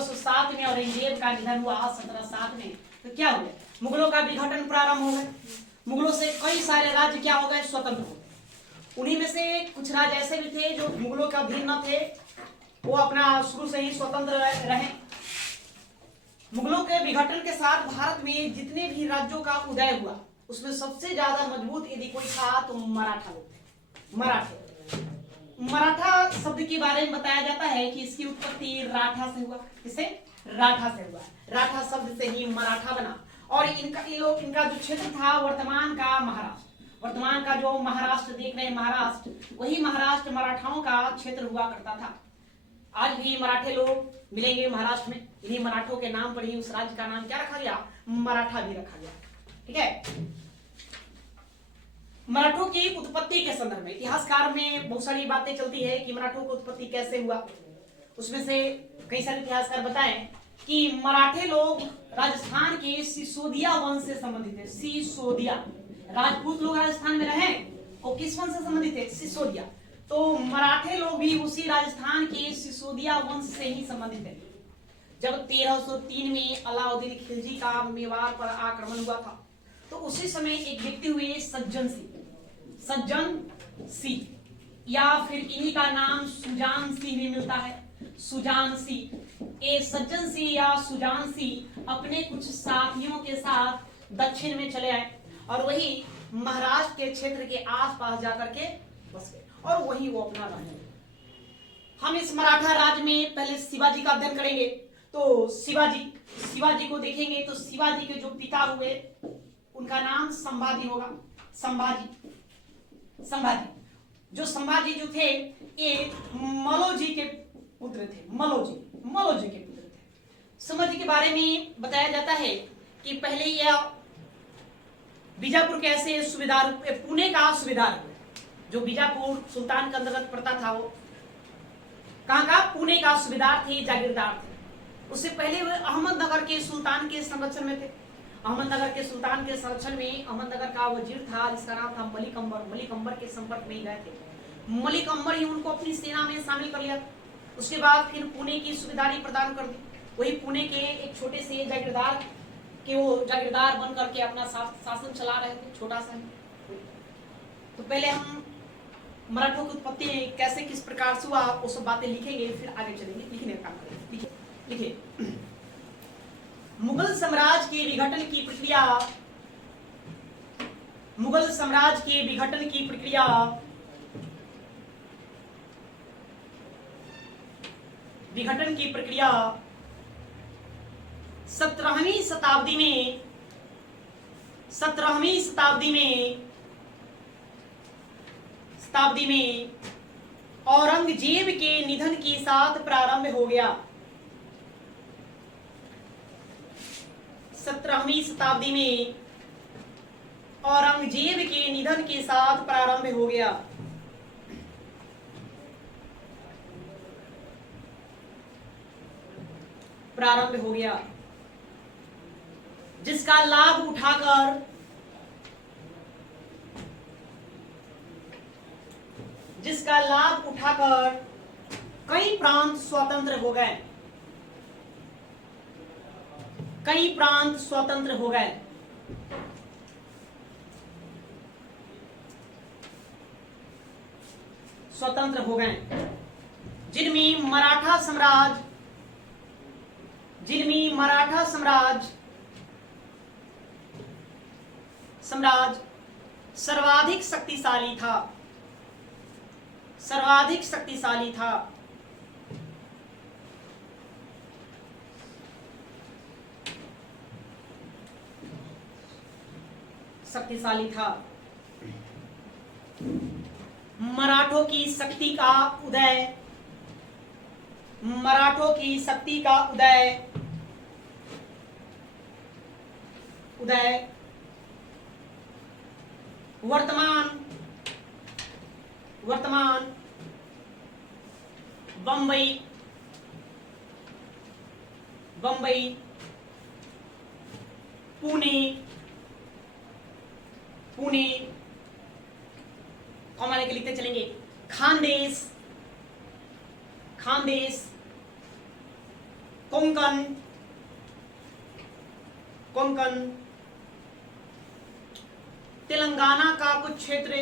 1607 में औरंगजेब का निधन हुआ 1707 में। तो क्या हो गया, मुगलों का विघटन प्रारंभ हो गया। मुगलों से कई सारे राज्य क्या हो गए, स्वतंत्र हो गए। उन्हीं में से कुछ राज्य ऐसे भी थे जो मुगलों के अधीन न थे, वो अपना शुरू से ही स्वतंत्र रहे। मुगलों के विघटन के साथ भारत में जितने भी राज्यों का उदय हुआ उसमें सबसे ज्यादा मजबूत यदि कोई था तो मराठा लोग थे। मराठा शब्द के बारे में बताया जाता है कि इसकी उत्पत्ति राठा से हुआ। किससे, राठा से हुआ। राठा शब्द से ही मराठा बना। और इनका जो क्षेत्र था वर्तमान का महाराष्ट्र, वर्तमान का जो महाराष्ट्र देख रहे हैं महाराष्ट्र, वही महाराष्ट्र मराठाओं का क्षेत्र हुआ करता था। आज भी मराठे लोग मिलेंगे महाराष्ट्र में, इन्हीं मराठों के नाम पर ही उस राज्य का नाम क्या रखा गया, मराठा भी रखा गया। ठीक है। मराठों की उत्पत्ति के संदर्भ में इतिहासकार में बहुत सारी बातें चलती है कि मराठों की उत्पत्ति कैसे हुआ। उसमें से कई सारे इतिहासकार बताएं कि मराठे लोग राजस्थान के सिसोदिया वंश से संबंधित है। सिसोदिया, राजपूत लोग राजस्थान में रहे, और किस वंश से संबंधित है, सिसोदिया। तो मराठे लोग भी उसी राजस्थान के सिसोदिया वंश से ही संबंधित है। जब 1303 में अलाउद्दीन खिलजी का मेवाड़ पर आक्रमण हुआ था तो उसी समय एक व्यक्ति हुए सज्जन सिंह, या फिर इन्हीं का नाम सुजान सिंह भी मिलता है। सुजान सिंह, ये सज्जन सिंह या सुजान सिंह अपने कुछ साथियों के साथ दक्षिण में चले आए और वही महाराष्ट्र के क्षेत्र के आसपास जाकर के बस गए और वही वो अपना रहने। हम इस मराठा राज्य में पहले शिवाजी का अध्ययन करेंगे। तो शिवाजी को देखेंगे तो शिवाजी के जो पिता हुए उनका नाम संभाजी होगा। संभाजी जो थे ये मलोजी के पुत्र थे। मलोजी के पुत्र थे। संभाजी के बारे में बताया जाता है कि पहले यह बीजापुर के ऐसे सूबेदार, पुणे का सूबेदार, जो बीजापुर सुल्तान के अंतर्गत पड़ता था, वो कहां का, पुणे का सूबेदार थे, जागीरदार थे। उससे पहले वे अहमदनगर के सुल्तान के संरक्षण में थे। अहमदनगर के सुल्तान के संरक्षण में अहमदनगर का वजीर था जिसका नाम था मलिक अंबर के संपर्क में ही गए थे। मलिक अंबर ही उनको अपनी सेना में शामिल कर लिया। उसके बाद फिर पुणे की सूबेदारी प्रदान कर दी। वही पुणे के एक छोटे से जागीरदार बन करके अपना शासन चला रहे थे, छोटा सा। तो पहले हम मराठों की उत्पत्ति कैसे किस प्रकार से हुआ वो सब बातें लिखेंगे, फिर आगे चलेंगे, लिखने का काम करेंगे। लिखिए, मुगल साम्राज्य के विघटन की प्रक्रिया, मुगल साम्राज्य के विघटन की प्रक्रिया 17वीं शताब्दी में औरंगजेब के निधन के साथ प्रारंभ हो गया। 17वीं शताब्दी में औरंगजेब के निधन के साथ प्रारंभ हो गया। जिसका लाभ उठाकर कई प्रांत स्वतंत्र हो गए। जिनमें मराठा साम्राज्य सर्वाधिक शक्तिशाली था। मराठों की शक्ति का उदय वर्तमान बंबई, पुणे कॉमा के लिखते चलेंगे, खानदेश, कोंकण, कोंकण, तेलंगाना का कुछ क्षेत्र,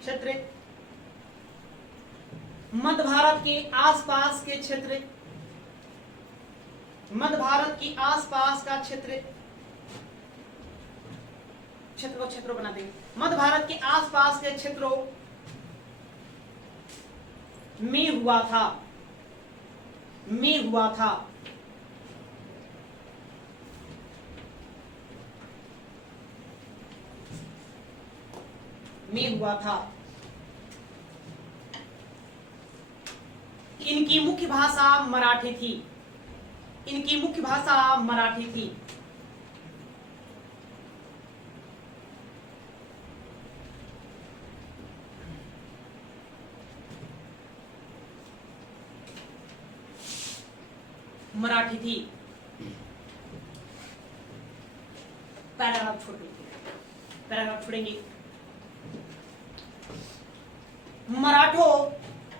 क्षेत्र, मध्य भारत के आसपास के क्षेत्र, मध्य भारत की आसपास का क्षेत्र, क्षेत्र को क्षेत्रों बना देंगे, मध्य भारत के आसपास के क्षेत्रों में हुआ था, में हुआ था। में हुआ था। इनकी मुख्य भाषा मराठी थी, इनकी मुख्य भाषा मराठी थी। मराठी थी। पैराग्राफ छोड़ देंगे, पैराग्राफ छोड़ेंगे। मराठों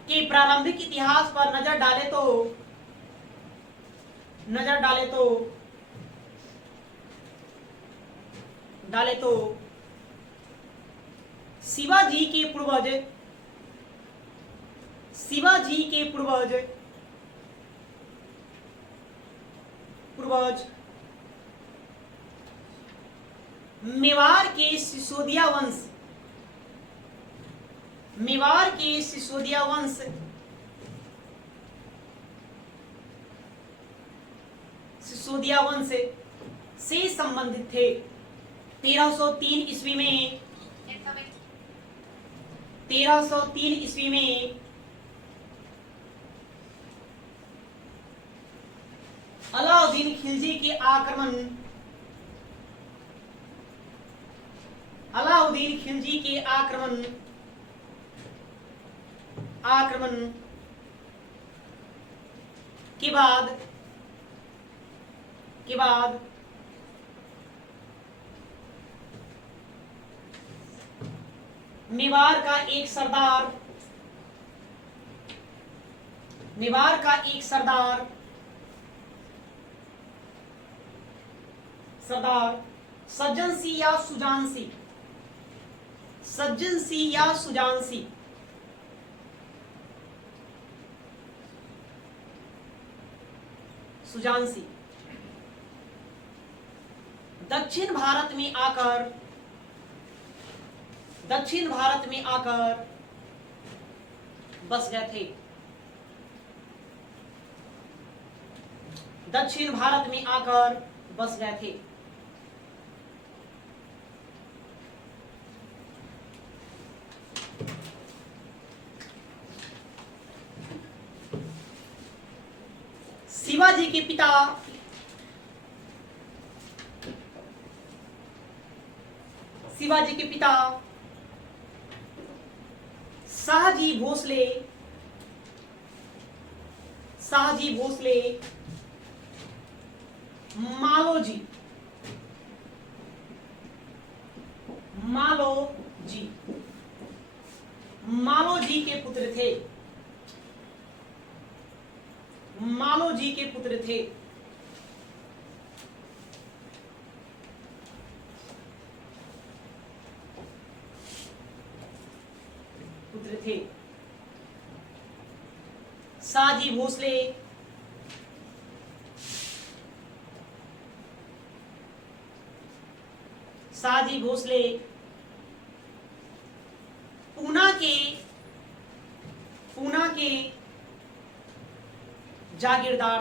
के प्रारंभिक इतिहास पर नजर डाले तो शिवाजी के पूर्वज मेवाड़ के सिसोदिया वंश, मेवाड़ के सिसोदिया वंश से संबंधित थे। 1303 ईस्वी में 1303 ईस्वी में अलाउद्दीन खिलजी के आक्रमण, अलाउद्दीन खिलजी के आक्रमण के बाद मेवाड़ का एक सरदार सज्जन सिंह या सुजानसी दक्षिण भारत में आकर बस गए थे। दक्षिण भारत में आकर बस गए थे। शिवाजी के पिता शाहजी भोसले मालोजी के पुत्र थे। शाहजी भोसले पूना के जागीरदार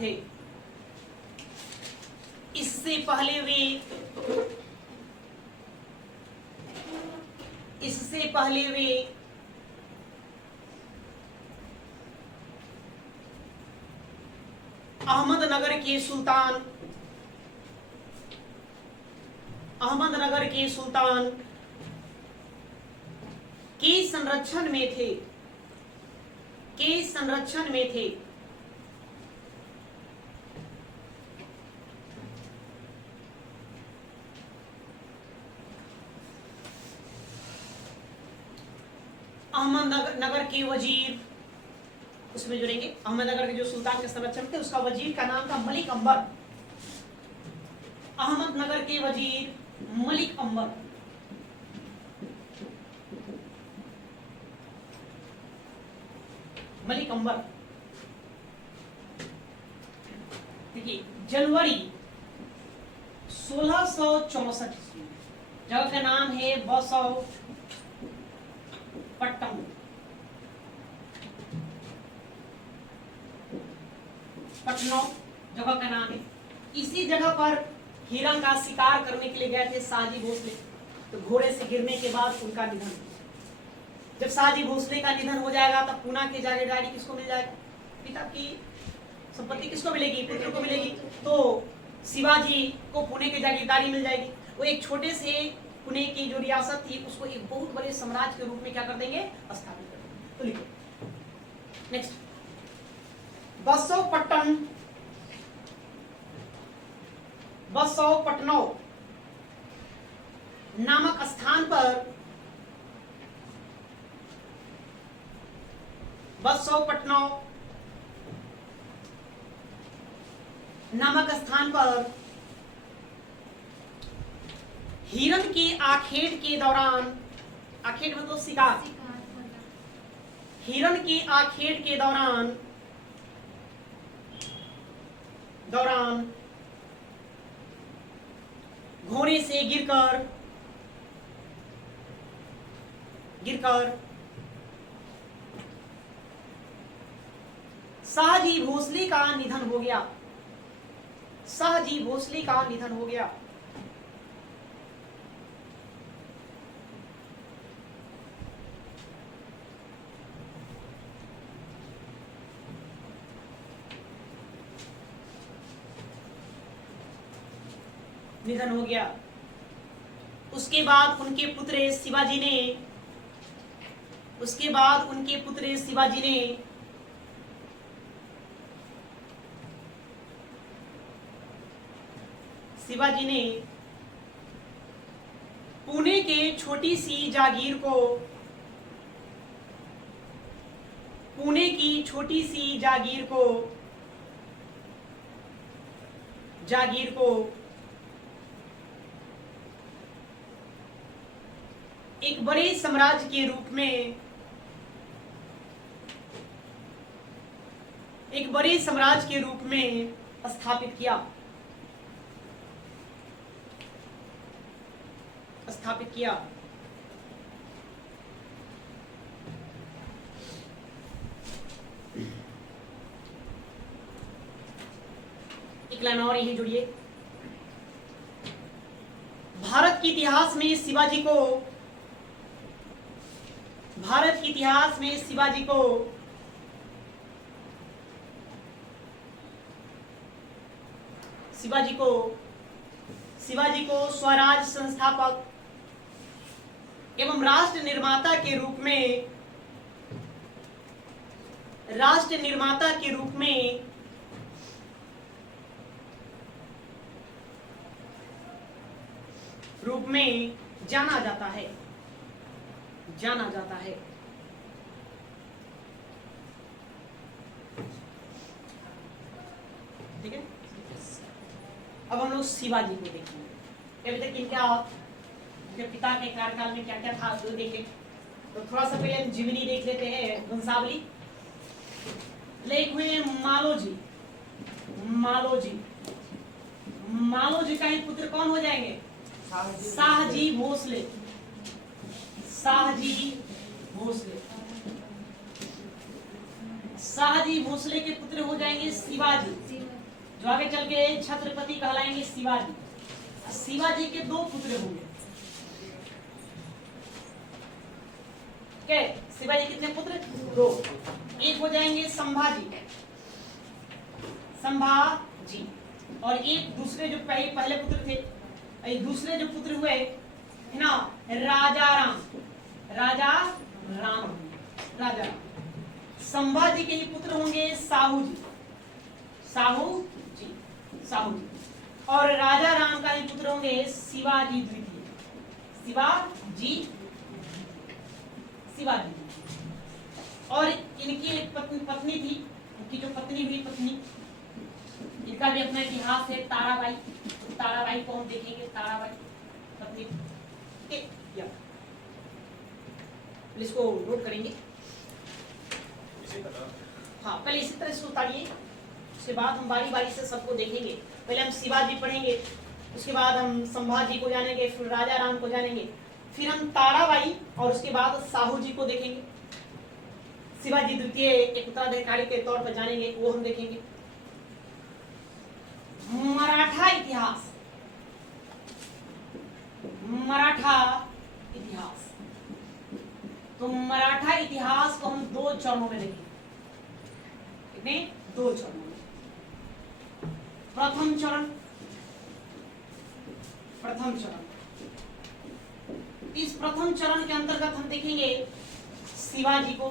थे। इससे पहले वे अहमदनगर के सुल्तान के संरक्षण में थे। के संरक्षण में थे। अहमदनगर के वजीर, उसमें जुड़ेंगे। अहमदनगर के जो सुल्तान के संरक्षण थे उसका वजीर का नाम था मलिक अंबर। अहमदनगर के वजीर मलिक अंबर। मलिक अंबर, देखिए जनवरी 1664 ईस्वी में, जगह का नाम है बसव पट्टम। पटनो जगह का नाम है। इसी जगह पर हिरण का शिकार करने के लिए गए थे शाहजी भोसले। तो घोड़े से गिरने के बाद उनका निधन हुआ। जब शाहजी भोसले का निधन हो जाएगा तब पूना की जागीरदारी किसको मिल जाएगा? पिता की संपत्ति किसको मिलेगी? पुत्र को मिलेगी। तो शिवाजी को पुणे की जागीरदारी मिल जाएगी। वो एक छोटे से पुणे की जो रियासत थी उसको एक बहुत बड़े साम्राज्य के रूप में क्या कर देंगे? स्थापित कर देंगे। तो लिखो नेक्स्ट, बसवपट्टन, बसवपट्टनो नामक स्थान पर, बसवपट्टनो नामक स्थान पर हिरण की आखेट के दौरान, आखेट मतलब शिकार, हिरण की आखेट के दौरान घोड़े से गिरकर शाहजी भोसले का निधन हो गया। शाहजी भोसले का निधन हो गया। निधन हो गया। उसके बाद उनके पुत्र शिवाजी ने, पुणे के छोटी सी जागीर को, पुणे की छोटी सी जागीर को एक बड़े साम्राज्य के रूप में स्थापित किया। एक लाइन और यही जुड़िए। भारत के इतिहास में शिवाजी को स्वराज संस्थापक एवं राष्ट्र निर्माता के रूप में जाना जाता है। ठीक है, अब हम लोग शिवाजी को देखेंगे। अभी तक इनका पिता के कार्यकाल में क्या क्या था तो देखें। तो थोड़ा सा पहले हम जीवनी देख लेते हैं, वंशावली। लेख हुए मालोजी का ही पुत्र कौन हो जाएंगे? शाहजी भोसले। शाहजी भोसले के पुत्र हो जाएंगे शिवाजी, जो आगे चल के छत्रपति कहलाएंगे शिवाजी। शिवाजी के दो पुत्र होंगे। शिवाजी कितने पुत्र? दो। एक हो जाएंगे संभाजी, और एक दूसरे जो पहले पुत्र थे, दूसरे जो पुत्र हुए ना राजा राम। संभाजी के ही पुत्र होंगे साहू जी, साहू जी, साहू जी। और राजा राम का ही पुत्र होंगे शिवाजी द्वितीय, शिवाजी, शिवाजी। और इनकी एक पत्नी थी, उनकी जो पत्नी हुई पत्नी, इनका भी अपना इतिहास है, ताराबाई। ताराबाई को हम देखेंगे, ताराबाई पत्नी, इसको नोट करेंगे। हाँ, पहले इसी तरह से उतारिए, उसके बाद हम बारी बारी से सबको देखेंगे। पहले हम शिवाजी पढ़ेंगे, उसके बाद हम संभाजी को जानेंगे, फिर राजा राम को जानेंगे, फिर हम ताराबाई और उसके बाद साहू जी को देखेंगे। शिवाजी द्वितीय एक उत्तराधिकारी के तौर पर जानेंगे, वो हम देखेंगे। मराठा इतिहास, मराठा इतिहास, तो मराठा इतिहास को हम 2 चरणों में देखेंगे। कितने? 2 चरणों में। प्रथम चरण, प्रथम चरण, इस प्रथम चरण के अंतर्गत हम देखेंगे शिवाजी को,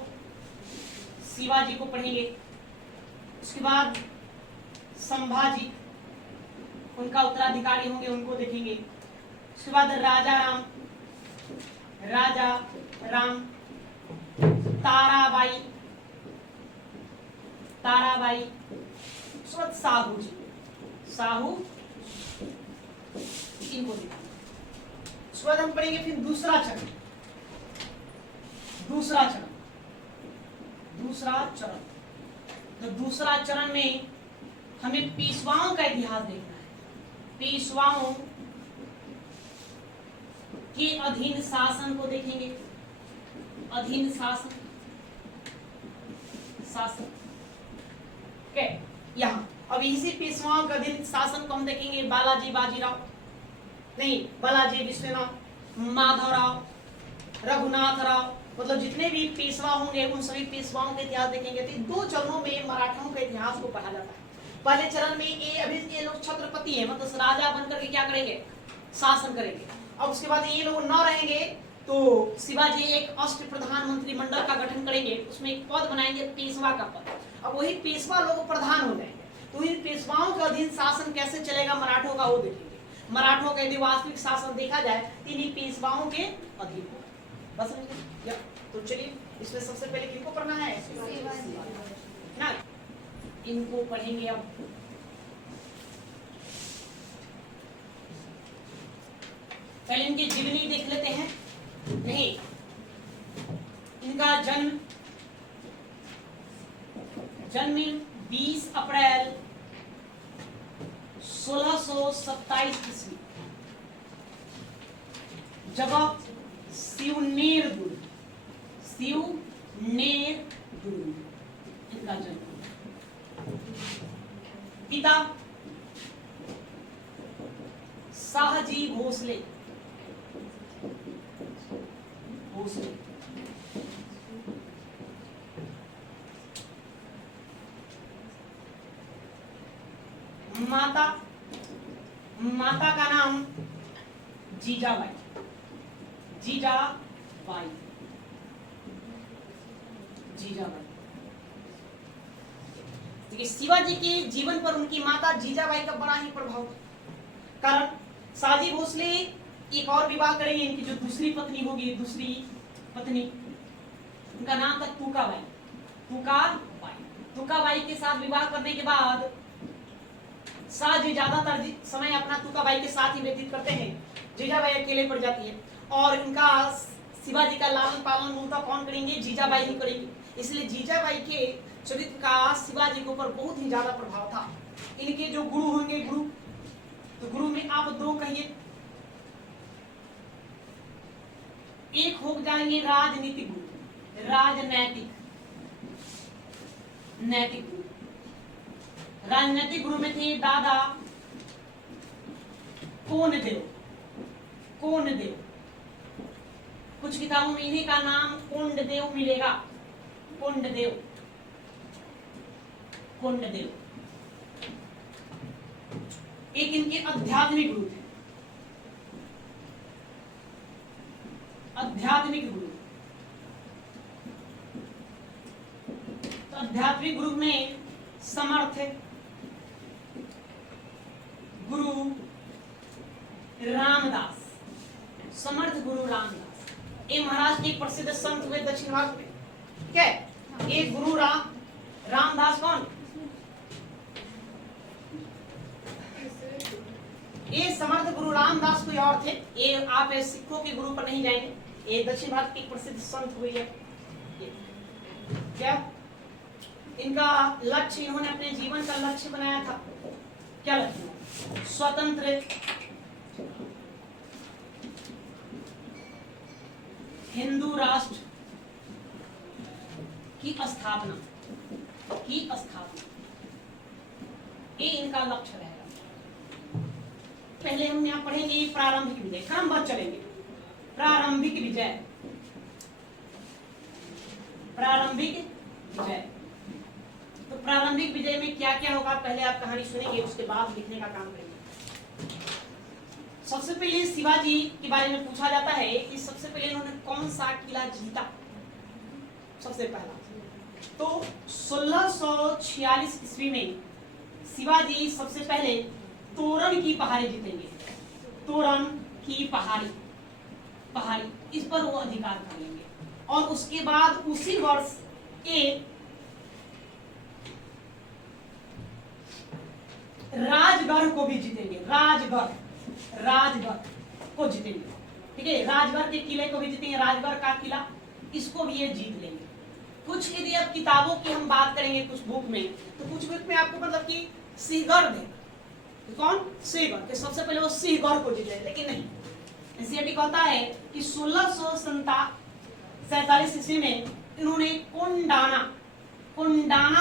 शिवाजी को पढ़ेंगे। उसके बाद संभाजी, उनका उत्तराधिकारी होंगे, उनको देखेंगे। उसके बाद राजा राम, राजा राम, ताराबाई, ताराबाई, उसके बाद साहू जी, साहू, इनको देखेंगे। उसके बाद हम पढ़ेंगे फिर दूसरा चरण, दूसरा चरण, दूसरा चरण। तो दूसरा चरण में हमें पेशवाओं का इतिहास देखना है। पेशवाओं के अधीन शासन को देखेंगे, अधीन शासन, शासन के यहाँ। अब इसी पेशवाओं के अधीन शासन को हम देखेंगे बालाजी बाजीराव, नहीं, बालाजी विश्वनाथ, माधवराव, रघुनाथ राव, मतलब जितने भी पेशवा होंगे उन सभी पेशवाओं के इतिहास देखेंगे। तो 2 चरणों में मराठाओं के इतिहास को पढ़ा जाता है। पहले चरण में ये लोग छत्रपति हैं, मतलब राजा बनकर के क्या करेंगे? शासन करेंगे। अब उसके बाद ये लोग न रहेंगे तो शिवाजी एक अष्ट प्रधानमंत्री मंडल का गठन करेंगे, उसमें एक पद बनाएंगे पेशवा का पद। अब वही पेशवा लोग प्रधान हो जाएंगे। तो इन पेशवाओं के अधीन शासन कैसे चलेगा मराठों का, वो देखेंगे। मराठों का यदि वास्तविक शासन देखा जाए तो इन्हीं पेशवाओं के अधीन हो। बस समझिए। तो चलिए, इसमें सबसे पहले किनको पढ़ना है? ना, इनको पढ़ेंगे। अब पहले इनकी जीवनी देख लेते हैं। नहीं, इनका जन्म 20 अप्रैल 1627 ईस्वी, जगह शिवनेर दुर्ग, शिवनेर दुर्ग इनका जन्म। पिता शाहजी भोसले, भोसले। माता, माता का नाम जीजाबाई, जीजाबाई, जीजाबाई। देखिए, शिवाजी के जीवन पर उनकी माता जीजाबाई का बड़ा ही प्रभाव था। कारण शाहजी भोसले एक और विवाह करेंगे, इनकी जो दूसरी पत्नी होगी, दूसरी पत्नी, उनका नाम था तुकाबाई, तुकाबाई। तुकाबाई के साथ विवाह करने के बाद शाहजी ज्यादातर समय अपना तुकाबाई के साथ ही व्यतीत करते हैं। जीजाबाई अकेले पड़ जाती है और इनका शिवाजी का लालन पालन मूलतः कौन करेंगे? जीजाबाई ही करेंगे। इसलिए जीजाबाई के चरित्र का शिवाजी के ऊपर बहुत ही ज्यादा प्रभाव था। इनके जो गुरु होंगे, गुरु, तो गुरु में आप 2 कहिए। एक हो जाएंगे राजनीतिक गुरु, राजनैतिक, नैतिक गुरु। राजनैतिक गुरु में थे दादा कोंडदेव, कोंडदेव। कुछ किताबों में इन्हीं का नाम कोंडदेव मिलेगा, कोंडदेव, कोंडदेव। एक इनके आध्यात्मिक गुरु थे, आध्यात्मिक गुरु। आध्यात्मिक गुरु में समर्थ गुरु रामदास, समर्थ गुरु रामदास, ये महाराज के एक प्रसिद्ध संत हुए दक्षिण भारत में। ठीक है, ये गुरु रामदास कौन, ये समर्थ गुरु रामदास कोई और थे। ये आप सिखों के गुरु पर नहीं जाएंगे, ये दक्षिण भारत के प्रसिद्ध संत हुए है। क्या इनका लक्ष्य, इन्होंने अपने जीवन का लक्ष्य बनाया था, क्या लक्ष्य, स्वतंत्र हिंदू राष्ट्र की स्थापना, ये इनका लक्ष्य रहेगा। पहले हम यहाँ पढ़ेंगे प्रारंभिक विजय, क्रमबद्ध चलेंगे। प्रारंभिक विजय, प्रारंभिक विजय, तो प्रारंभिक विजय में क्या क्या होगा, पहले आप कहानी सुनेंगे, उसके बाद लिखने का काम करेंगे। सबसे पहले शिवाजी के बारे में पूछा जाता है कि सबसे पहले इन्होंने कौन सा किला जीता। सबसे पहला तो 1646 ईस्वी में शिवाजी सबसे पहले तोरण की पहाड़ी जीतेंगे। तोरण की पहाड़ी, इस पर वो अधिकार कर लेंगे। और उसके बाद उसी वर्ष एक राजगढ़ को भी जीतेंगे। राजगढ़ को जीतेंगे, ठीक है, राजगढ़ के किले को भी जीतेंगे। राजगढ़ का किला, इसको भी ये जीत लेंगे। कुछ यदि अब किताबों की हम बात करेंगे, कुछ बुक में, तो कुछ बुक में आपको मतलब कि सिंहगढ़ देगा। कौन, सिंहगढ़, कि सबसे पहले वो सिंहगढ़ को जीते, लेकिन नहीं। एनसीईआरटी कहता है कि 1647 ईस्वी में इन्होंने कोंडाना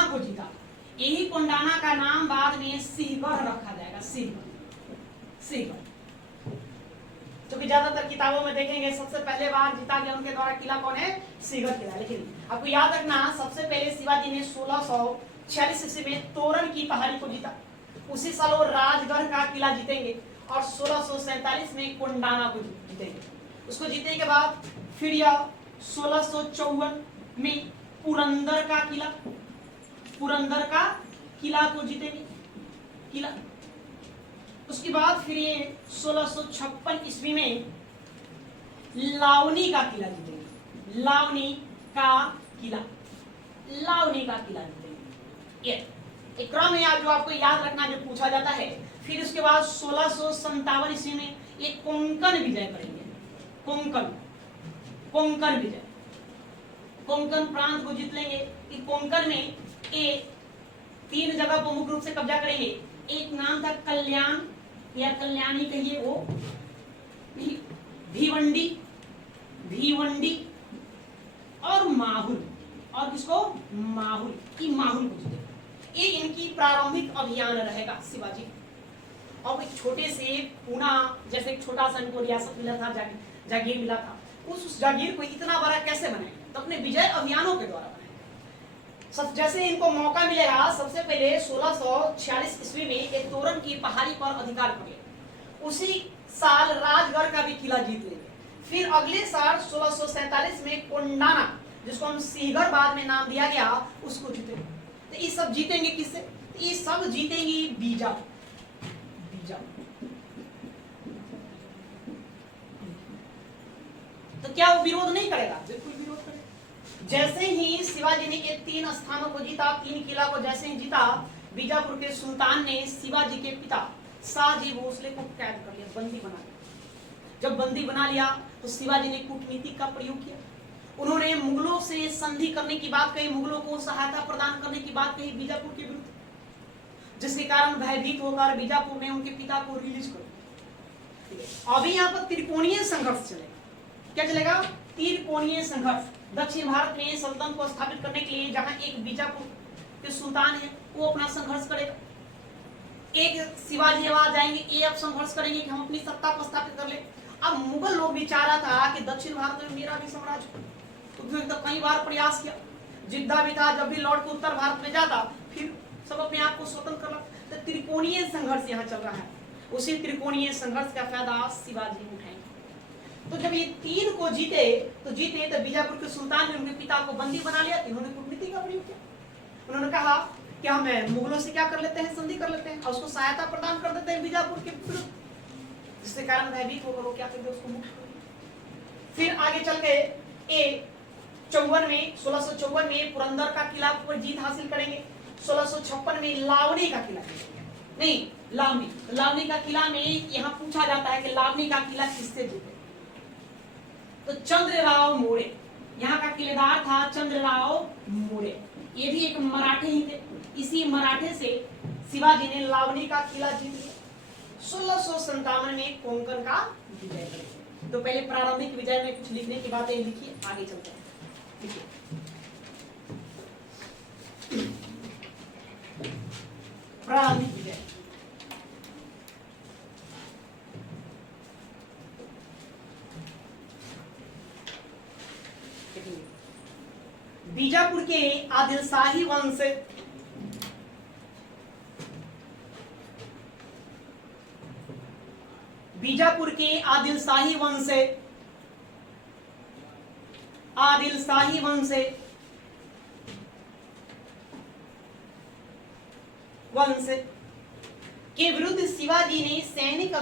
को जीता। यही कोंडाना का नाम बाद में सिंहगढ़ रखा जाएगा। सिंहगढ़, क्योंकि ज्यादातर किताबों में देखेंगे सबसे पहले बार जीता गया उनके द्वारा किला कौन है, सिंहगढ़ किला। लेकिन आपको याद रखना, सबसे पहले शिवाजी ने 1646 ईस्वी में तोरण की पहाड़ी को जीता। उसी साल वो राजगढ़ का किला जीतेंगे और 1647 में कोंडाना को जीतेंगे। उसको जीतने के बाद फिर यह 1654 में पुरंदर का किला को जीतेंगे, किला। उसके बाद फिर ये 1656 ईस्वी में लावनी का किला जीतेंगे। लावनी का किला जीतेंगे। ये एक क्रम है जो आपको याद रखना, जो पूछा जाता है। फिर उसके बाद 1657 ईस्वी में ये कोंकण विजय करेंगे। कोंकण विजय, कोंकण प्रांत को जीत लेंगे। कि कोंकण में एक 3 जगह पर मुख्य रूप से कब्जा करेंगे। एक नाम था कल्याण या कल्याणी कहिए, वो भिवंडी और माहुल, और किसको, माहुल को जीते। ये इनकी प्रारंभिक अभियान रहेगा शिवाजी। और एक छोटे से पूना जैसे एक छोटा सा इनको रियासत मिला था, जागीर मिला था, उस जागीर को इतना बड़ा कैसे बनाए, तो अपने विजय अभियानों के द्वारा बनाए। जैसे इनको मौका मिलेगा, सबसे पहले 1646 ईस्वी में एक तोरण की पहाड़ी पर अधिकार कर लेंगे। उसी साल राजगढ़ का भी किला जीत लेंगे। फिर अगले साल 1647 में कोंडाना, जिसको हम सिंहगढ़ बाद में नाम दिया गया, उसको जीतेंगे। तो ये सब जीतेंगे किससे, ये सब जीतेंगे बीजापुर। तो क्या वो विरोध नहीं करेगा, बिल्कुल विरोध करेगा। जैसे ही शिवाजी ने ये 3 स्थानों को जीता, 3 किला को जैसे ही जीता, बीजापुर के सुल्तान ने शिवाजी के पिता शाहजी भोसले को कैद कर लिया, बंदी बना लिया। जब बंदी बना लिया तो शिवाजी ने कूटनीति का प्रयोग किया। उन्होंने मुगलों से संधि करने की बात कही, मुगलों को सहायता प्रदान करने की बात कही बीजापुर के विरुद्ध, जिसके कारण भयभीत होकर बीजापुर ने उनके पिता को रिलीज कर दिया। अभी यहाँ पर त्रिकोणीय संघर्ष चलेगा। क्या चलेगा, त्रिकोणीय संघर्ष। दक्षिण भारत में सल्तनत को स्थापित करने के लिए जहां एक बीजापुर के सुल्तान है, वो अपना संघर्ष करेगा। एक शिवाजी आवाज जाएंगे, ये अब संघर्ष करेंगे कि हम अपनी सत्ता को स्थापित कर ले। अब मुगल लोग भी चाह रहा था कि दक्षिण भारत में मेरा भी साम्राज्य, तो कई बार प्रयास किया, जिद्दा भी था। जब भी लौट के उत्तर भारत में जाता, फिर सब अपने आप को स्वतंत्र कर। तो त्रिकोणीय संघर्ष यहाँ चल रहा है। उसी त्रिकोणीय संघर्ष का फायदा शिवाजी उठाएंगे। तो जब ये 3 को जीते तो बीजापुर के सुल्तान ने उनके पिता को बंदी बना लिया। इन्होंने कूटनीति का प्रयोग किया। उन्होंने कहा कि हम मुगलों से क्या कर लेते हैं, संधि कर लेते हैं और उसको सहायता प्रदान कर देते हैं बीजापुर के विरुद्ध, जिसके कारण भयभीत होकर वो क्या करते उसको मुक्त कर दिया। फिर आगे चल के 1654 में पुरंदर का किला पर जीत हासिल करेंगे। 1656 में लावनी का किला, नहीं लावनी का किला में यहाँ पूछा जाता है कि लावनी का किला किससे जीते, तो चंद्रराव मोड़े, यहाँ का किलेदार था चंद्रराव मोड़े, ये भी एक मराठे ही थे। इसी मराठे से शिवाजी ने लावनी का किला जीत लिया। 1657 में कोंकण का विजय करेंगे। तो पहले प्रारंभिक विजय में कुछ लिखने की बातें लिखिए, आगे चलते हैं। प्रारंभिक विजय, बीजापुर के आदिलशाही वंश बीजापुर के आदिलशाही वंश के विरुद्ध शिवाजी ने सैनिक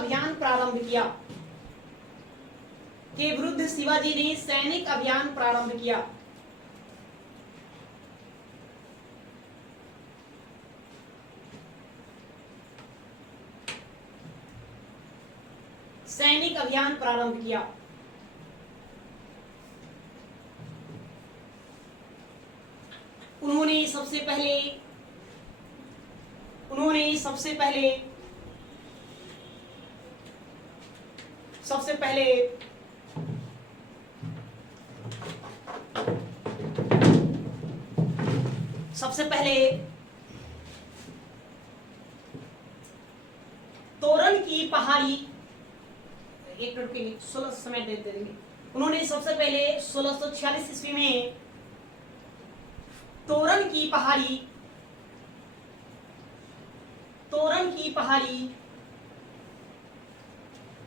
अभियान प्रारंभ किया। उन्होंने सबसे पहले तोरण की पहाड़ी, एक मिनट के लिए 16 समय दे देंगे। उन्होंने सबसे पहले 1646 ईस्वी में तोरण की पहाड़ी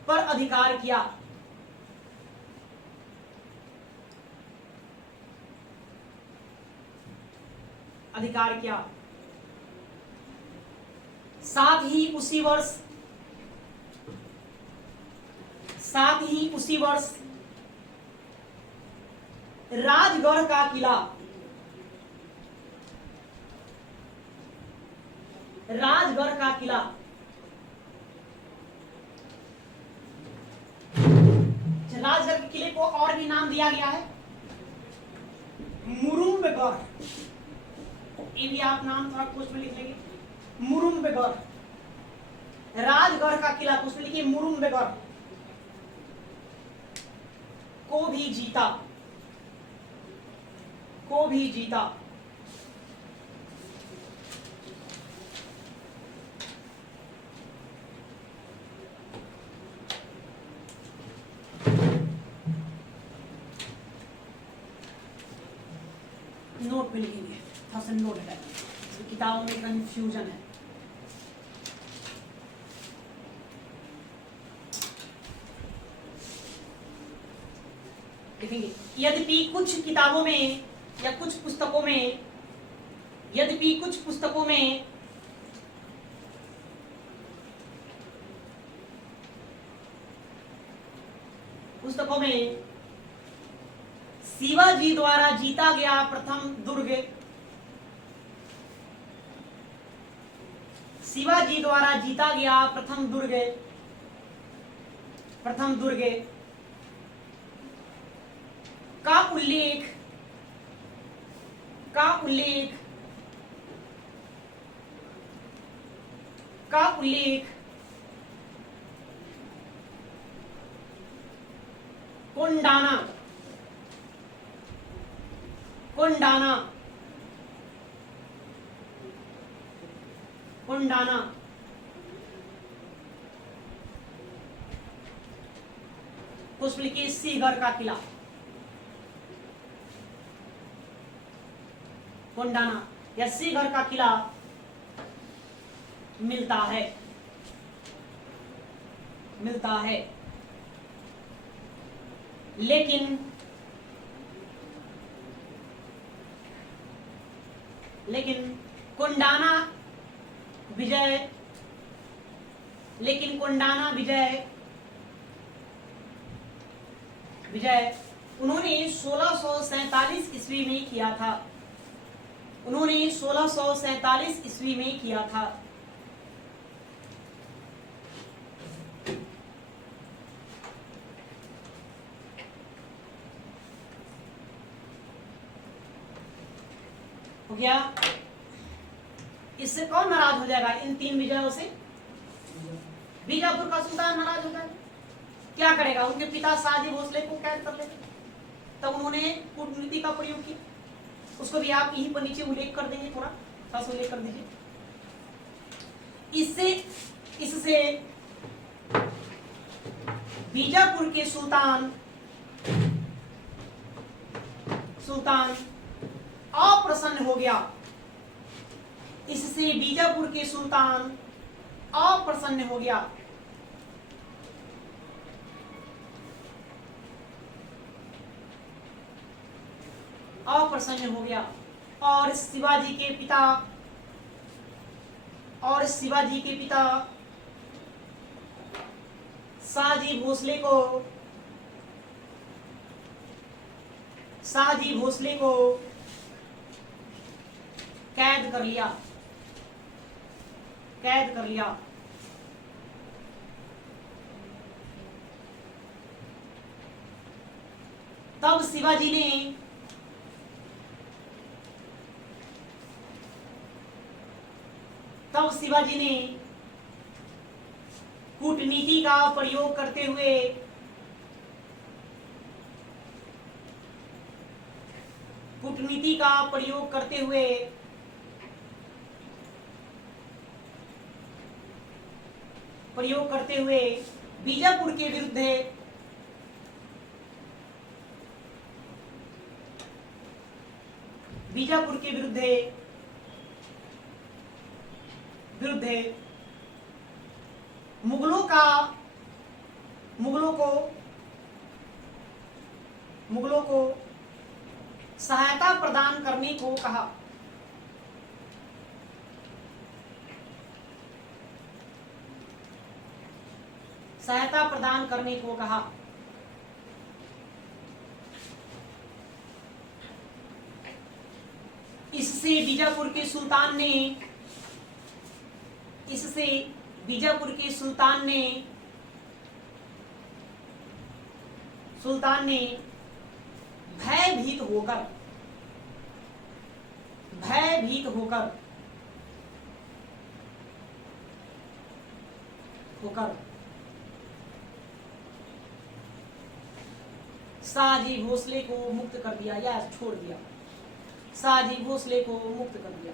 पर अधिकार किया। साथ ही उसी वर्ष राजगढ़ का किला राजगढ़ के किले को और भी नाम दिया गया है मुरुम्बगढ़, ये भी आप नाम थोड़ा कुछ में लिख लेंगे, मुरुम्बगढ़। राजगढ़ का किला कुछ में लिखिए मुरुम्बगढ़ को भी जीता। नोट पे लिखेंगे, थोड़ा सा नोट है, किताबों में कंफ्यूजन है। लिखेंगे यद्यपि कुछ किताबों में या कुछ पुस्तकों में शिवाजी द्वारा जीता गया प्रथम दुर्ग का उल्लेख कोंडाना कुशलिकी सीगढ़ का किला, कोंडाना या सीगढ़ का किला मिलता है लेकिन कोंडाना विजय उन्होंने 1647 ईस्वी में किया था। उन्होंने 1647 ईस्वी में किया था। हो गया। इससे कौन नाराज हो जाएगा? इन 3 विजयों से बीजापुर का सुल्तान नाराज हो जाएगा। क्या करेगा? उनके पिता शाहजी भोसले को कैद कर लेते। तब उन्होंने कूटनीति का प्रयोग किया। उसको भी आप यहीं पर नीचे उल्लेख कर देंगे, थोड़ा सा उल्लेख कर दीजिए। इससे बीजापुर के सुल्तान अप्रसन्न हो गया। इससे बीजापुर के सुल्तान अप्रसन्न हो गया। और शिवाजी के पिता शाहजी भोसले को कैद कर लिया। तब शिवाजी ने कूटनीति का प्रयोग करते हुए बीजापुर के विरुद्ध मुगलों को सहायता प्रदान करने को कहा। इससे बीजापुर के सुल्तान ने भयभीत होकर शाहजी भोसले को मुक्त कर दिया या छोड़ दिया। शाहजी भोसले को मुक्त कर दिया।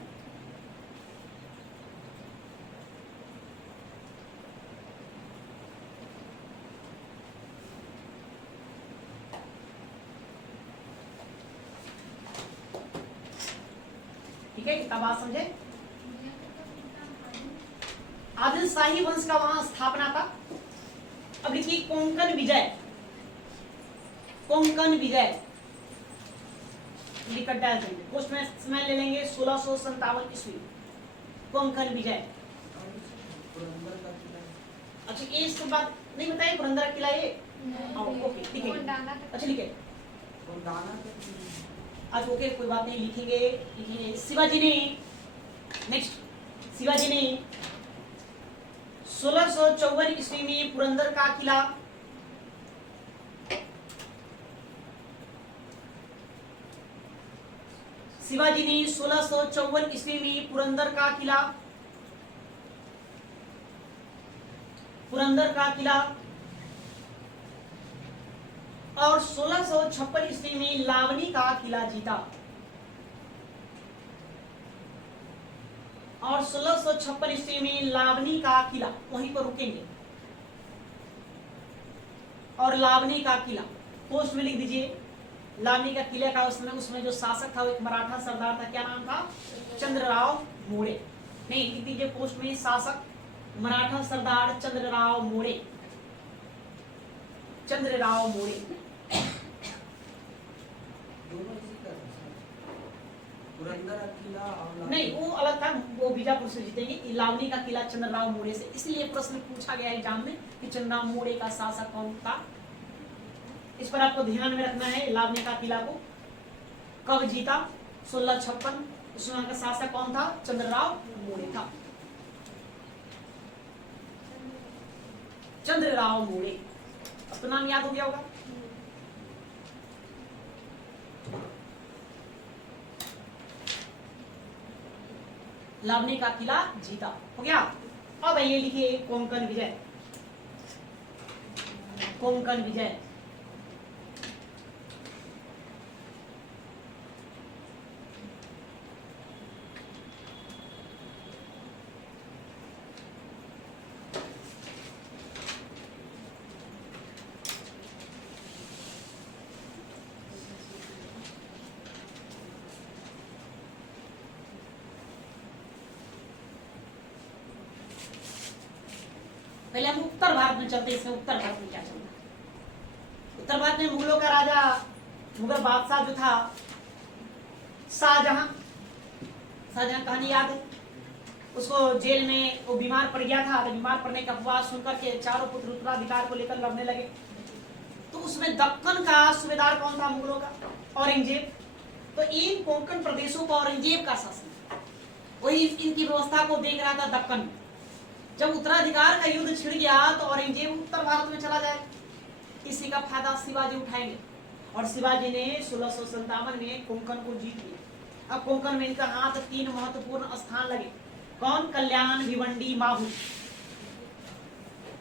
ठीक है, कितना बात समझे? आदिल शाही वंश का वहां स्थापना था। अब लिखिए कोंकण विजय लिखकर डाल देंगे। पोस्ट में समय ले लेंगे 1657 ईस्वी। कोंकण विजय। अच्छा, ये सब बात नहीं बताइए। पुरंदर किला ये ओके, ठीक है। अच्छा लिखे आज। ओके, कोई बात नहीं, लिखेंगे। शिवाजी ने 1654 ईस्वी में पुरंदर का किला और 1656 ईस्वी में लावनी का किला जीता। और 1656 ईस्वी में लावनी का किला, वहीं पर रुकेंगे। और लावनी का किला पोस्ट में लिख दीजिए। लावनी का किले का उसमें जो शासक था वो एक मराठा सरदार था। क्या नाम था? चंद्रराव मोरे। नहीं, लिख दीजिए पोस्ट में शासक मराठा सरदार चंद्रराव मोरे। पुरंदर का किला और नहीं, वो अलग था, वो बीजापुर से जीतेंगे। लावनी का किला चंद्रराव मोड़े से, इसलिए प्रश्न पूछा गया एग्जाम में कि चंद्रराव मोड़े का शासक कौन था। इस पर आपको ध्यान में रखना है। लावनी का किला को कब जीता? 1656। उस समय का शासक कौन था? चंद्रराव मोड़े था। चंद्रराव मोड़े, अब तो नाम याद हो गया होगा। लावनी का किला जीता, हो गया। अब ये लिखिए कोंकण विजय। कोंकण विजय, पहले हम उत्तर भारत में चलते हैं। इसमें उत्तर भारत में क्या चल रहा है? उत्तर भारत में मुगलों का राजा, मुगल बादशाह जो था शाहजहां। शाहजहां कहानी याद है? उसको जेल में वो बीमार पड़ गया था, तो बीमार पड़ने का अफवाह सुनकर के चारों पुत्र उत्तराधिकार को लेकर लड़ने लगे। तो उसमें दक्कन का सूबेदार कौन था मुगलों का? औरंगजेब। तो इन कोंकण प्रदेशों को औरंगजेब का शासन, वही इनकी व्यवस्था को देख रहा था दक्कन। जब उत्तराधिकार का युद्ध छिड़ गया तो औरंगजेब उत्तर भारत में चला जाए, इसी का फायदा शिवाजी उठाएंगे। और शिवाजी ने 1657 में कोंकण को जीत लिया। अब कोंकण में इनका हाथ 3 महत्वपूर्ण स्थान लगे। कौन? कल्याण, भिवंडी, माहू।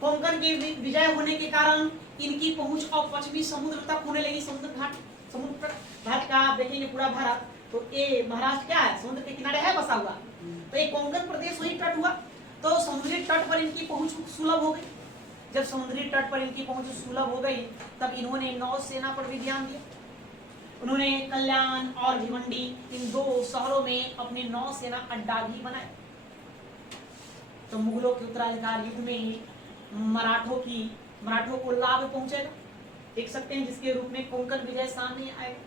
कोंकण के विजय होने के कारण इनकी पहुंच अब पश्चिमी समुद्र तक होने लगी। समुद्र घाट का आप देखेंगे पूरा भारत, तो ये महाराष्ट्र क्या है? समुद्र के किनारे है बसा हुआ। तो ये कोंकण प्रदेश वही तट हुआ। तो समुद्री तट पर इनकी पहुंच सुलभ हो गई। जब समुद्री तट पर इनकी पहुंच सुलभ हो गई, तब इन्होंने नौसेना पर भी ध्यान दिया। उन्होंने कल्याण और भिवंडी, इन 2 शहरों में अपने नौसेना अड्डा भी बनाए। तो मुगलों के उत्तराधिकार युद्ध में मराठों को लाभ पहुंचेगा, देख सकते हैं, जिसके रूप में कोंकण विजय सामने आएगा।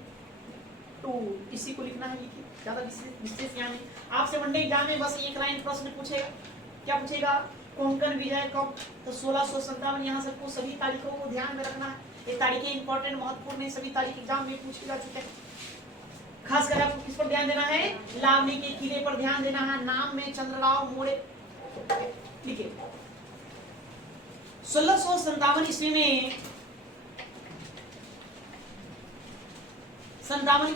तो इसी को लिखना है, लिखिए, ज्यादा विशेष यहाँ नहीं। आपसे वनडे एग्जाम में बस एक लाइन प्रश्न पूछेगा। क्या पूछेगा? कोंकण विजय कब? तो 1657। यहाँ सबको सभी तारीखों को ध्यान में रखना है। ये तारीखें इंपॉर्टेंट, महत्वपूर्ण है, सभी तारीख एग्जाम में पूछे जा चुके हैं। खास कर आपको किस पर ध्यान देना है? लावनी के किले पर ध्यान देना है। नाम में चंद्रराव मोड़े लिखे। 1657 ईस्वी में 57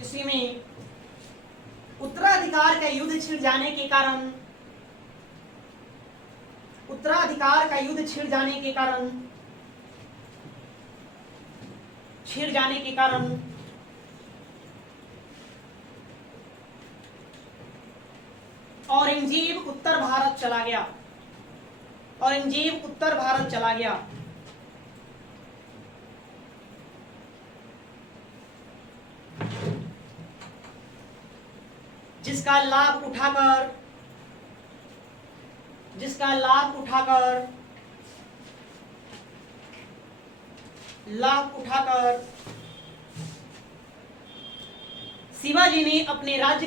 ईस्वी में उत्तराधिकार का युद्ध छिड़ जाने के कारण औरंगजेब उत्तर भारत चला गया। जिसका लाभ उठाकर शिवाजी ने अपने राज्य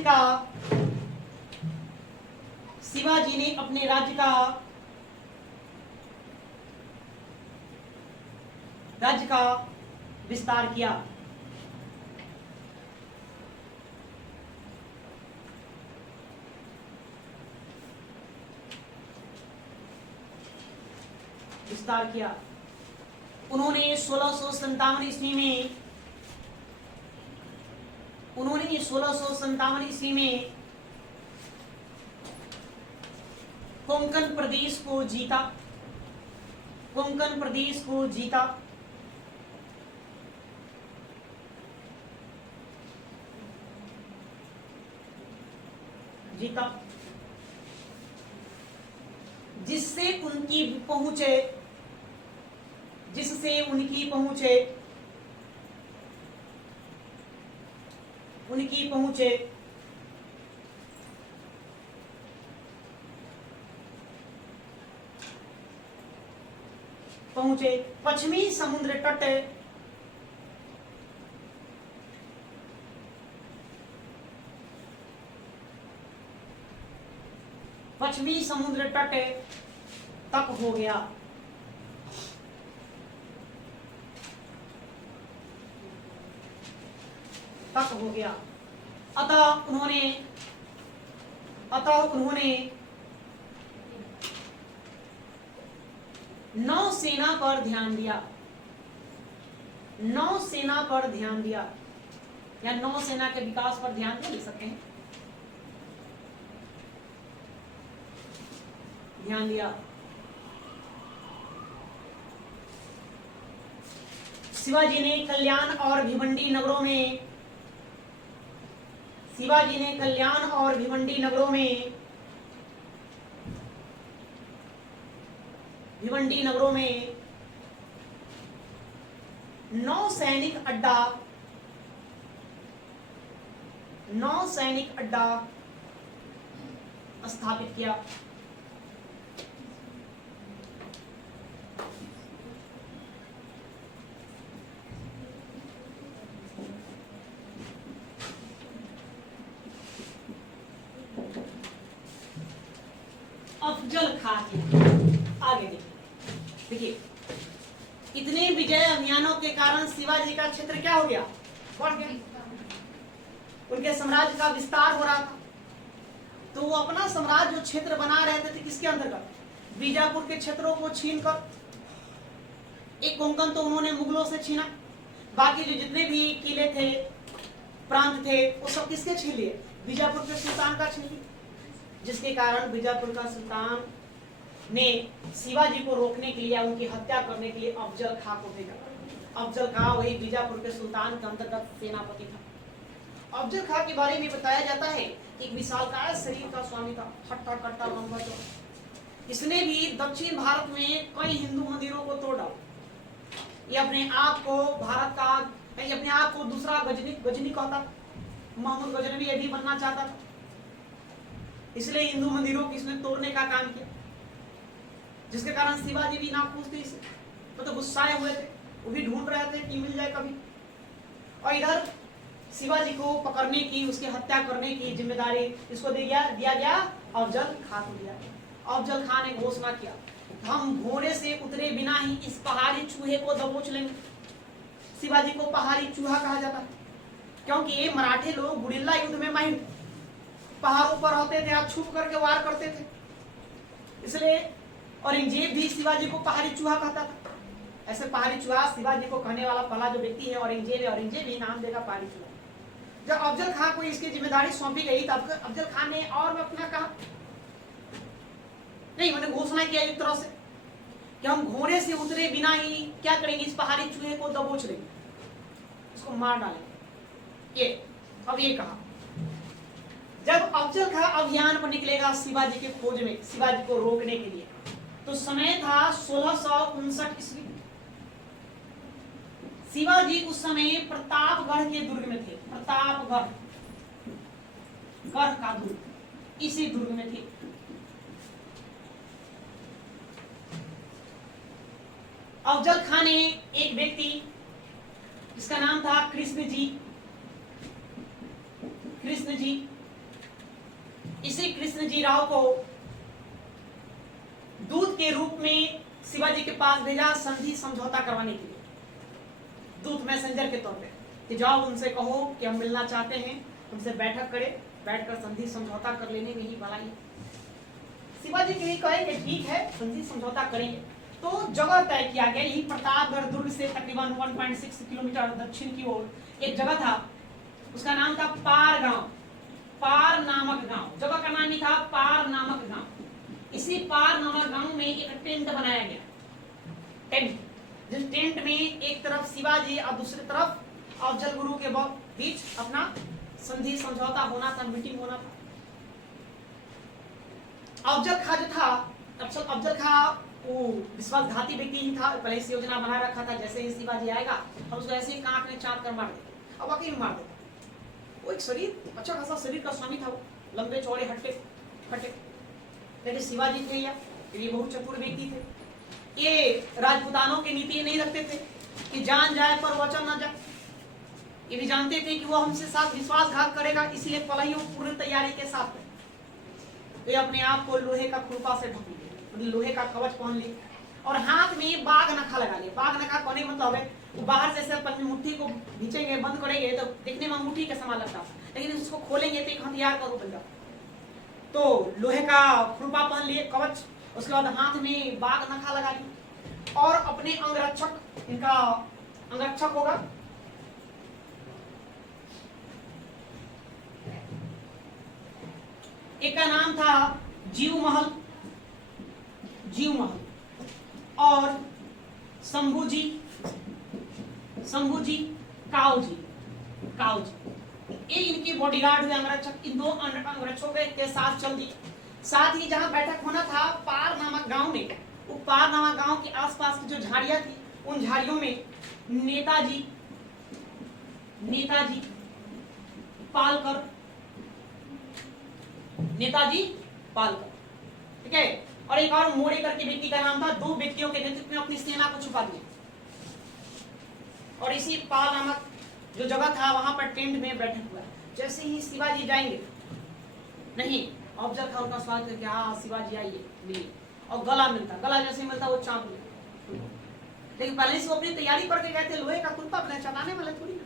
का विस्तार किया। उन्होंने 1657 ईस्वी में कोंकण प्रदेश को जीता। जिससे उनकी पहुंचे पश्चिमी समुद्र तट पश्चिमी समुद्र तट तक हो गया। अतः उन्होंने नौसेना पर ध्यान दिया या नौसेना के विकास पर ध्यान दे सकते हैं, ध्यान दिया। शिवाजी ने कल्याण और भिवंडी नगरों में नौसैनिक अड्डा स्थापित किया। अफजल खां के आगे देखिए, इतने विजय अभियानों के कारण शिवाजी का क्षेत्र क्या हो गया, बढ़ गया। उनके साम्राज्य का विस्तार हो रहा था। तो वो अपना साम्राज्य जो क्षेत्र बना रहे थे किसके अंतर्गत, बीजापुर के क्षेत्रों को छीनकर। एक कोंकण तो उन्होंने मुगलों से छीना, बाकी जो जितने भी किले थे, प्रांत थे, वो सब किसके छीन लिए, बीजापुर के सुल्तान का छीन लिया। जिसके कारण बीजापुर का सुल्तान ने शिवाजी को रोकने के लिए, उनकी हत्या करने के लिए अफजल खां को भेजा। अफजल खां वही बीजापुर के सुल्तान के अंतर्गत सेनापति था। अफजल खां के बारे में बताया जाता है कि एक विशालकाय शरीर का स्वामी था, हट्टा कट्टा लंबा चौड़ा। इसने भी दक्षिण भारत में कई हिंदू मंदिरों को तोड़ डाला। ये अपने आप को भारत का, अपने आप को दूसरा गजनी कहता, महमूद गजनवी ये भी बनना चाहता था। इसलिए हिंदू मंदिरों की इसने तोड़ने का काम किया, जिसके कारण शिवाजी भी नाखुश थे, इसे मतलब गुस्साए हुए थे। वो भी ढूंढ रहे थे कि मिल जाए कभी। और इधर शिवाजी को पकड़ने की, उसकी हत्या करने की जिम्मेदारी इसको दिया गया, अफजल खां को दिया। अफजल खां ने घोषणा किया, हम घोड़े से उतरे बिना ही इस पहाड़ी चूहे को दबोच लेंगे। शिवाजी को पहाड़ी चूहा कहा जाता है, क्योंकि ये मराठे लोग गुरिल्ला युद्ध में माहिर थे। पहाड़ों पर होते थे, आप छुप करके वार करते थे। इसलिए औरंगजेब भी शिवाजी को पहाड़ी चूहा कहता था। ऐसे पहाड़ी चूहा शिवाजी को कहने वाला पहला जो व्यक्ति है औरंगजेब है। औरंगजेब ही नाम देगा पहाड़ी चूहा। जब अफजल खां को इसकी जिम्मेदारी सौंपी गई तब अफजल खां ने और अपना कहा नहीं, मैंने घोषणा किया एक तरह से कि हम घोड़े से उतरे बिना ही क्या करेंगे, इस पहाड़ी चूहे को दबोच लेंगे, उसको मार डालेंगे। ये कहा। जब अफजल खां अभियान पर निकलेगा शिवाजी के खोज में, शिवाजी को रोकने के लिए, तो समय था 1659 ईस्वी। शिवाजी उस समय प्रतापगढ़ के दुर्ग में थे। प्रतापगढ़ गढ़ का दुर्ग, इसी दुर्ग में थे। अफजल खां ने एक व्यक्ति जिसका नाम था कृष्ण जी, इसी कृष्ण जी राव को दूत के रूप में शिवाजी के पास भेजा संधि समझौता करवाने के लिए। दूत मैसेंजर के तौर पे कि जाओ उनसे कहो कि हम मिलना चाहते हैं, उनसे बैठक करे, बैठकर संधि समझौता कर लेने में ही भलाई। शिवाजी के लिए कहे कि ठीक है, संधि समझौता करेंगे। तो जगह तय किया गया, यही प्रतापगढ़ दुर्ग से तकरीबन 1.6 किलोमीटर दक्षिण की ओर एक जगह था, उसका नाम था पार गांव। पार नामक गांव, जगह का नाम ही था पार नामक गांव। इसी पार नामक गांव में एक टेंट बनाया गया। टेंट, जिस टेंट में एक तरफ शिवाजी और दूसरी तरफ अफजल गुरु के बीच अपना संधि समझौता होना था, मीटिंग होना था। अफजल खां जो था, अफजल खां वो विश्वासघाती व्यक्ति ही था, पहले से योजना बना रखा था, जैसे ही शिवाजी आएगा हम उसको ऐसे ही कांख में चाट कर मार देते, अब वाकई में मार देते। वो एक शरीर, अच्छा खासा शरीर का स्वामी था, वो लंबे चौड़े हट्टे, लेकिन शिवाजी थे ये बहुत चतुर व्यक्ति थे। ये राजपूतानों की नीति नहीं रखते थे कि जान जाए पर वचन न जाए। ये भी जानते थे कि वो हमसे साथ विश्वासघात करेगा, इसलिए पहले ही वो पूरी तैयारी के साथ तो ये अपने आप को लोहे का खुरपा से ढक लिए, मतलब लोहे का कवच पहन लिए और हाथ में बाघ नखा लगा लिए। बाघ नखा कहने मतलब है वो बाहर से अपनी मुट्ठी को खींचेंगे, बंद करेंगे तो दिखने में अंगूठी का समान लगता है, लेकिन उसको खोलेंगे तो एक हथियार का रूप बन जाता। तो लोहे का खुरपा पहन लिए, कवच, उसके बाद हाथ में बाघ नखा लगा लिए और अपने अंगरक्षक, इनका अंगरक्षक होगा एक का नाम था जीव महल, जीव महल, और शंभू जी, शंभू जी, काऊ जी, काऊ जी, ये इनके बॉडीगार्ड हुए अंगरक्षक। इन दो अंगरक्षकों के साथ चल दी। साथ ही जहां बैठक होना था पार नामक गांव में, वो पार नामक गांव के आसपास की जो झाड़ियां थी उन झाड़ियों में नेताजी, नेताजी पालकर, नेताजी पालकर, ठीक है, और एक और मोड़े करके व्यक्ति का नाम था। दो व्यक्तियों के नेतृत्व में अपनी सेना को छुपा दिया और इसी पाल नामक जो जगह था वहां पर टेंट में बैठक हुआ। जैसे ही शिवाजी जाएंगे, नहीं अफजल खान उनका स्वागत करके हाँ शिवाजी आइए मिलिए, और गला मिलता, गला जैसे मिलता वो चाप लिया। लेकिन पहले से वो अपनी तैयारी करके गए थे, लोहे का कुर्ता अपने चलाने वाले थोड़ी ना,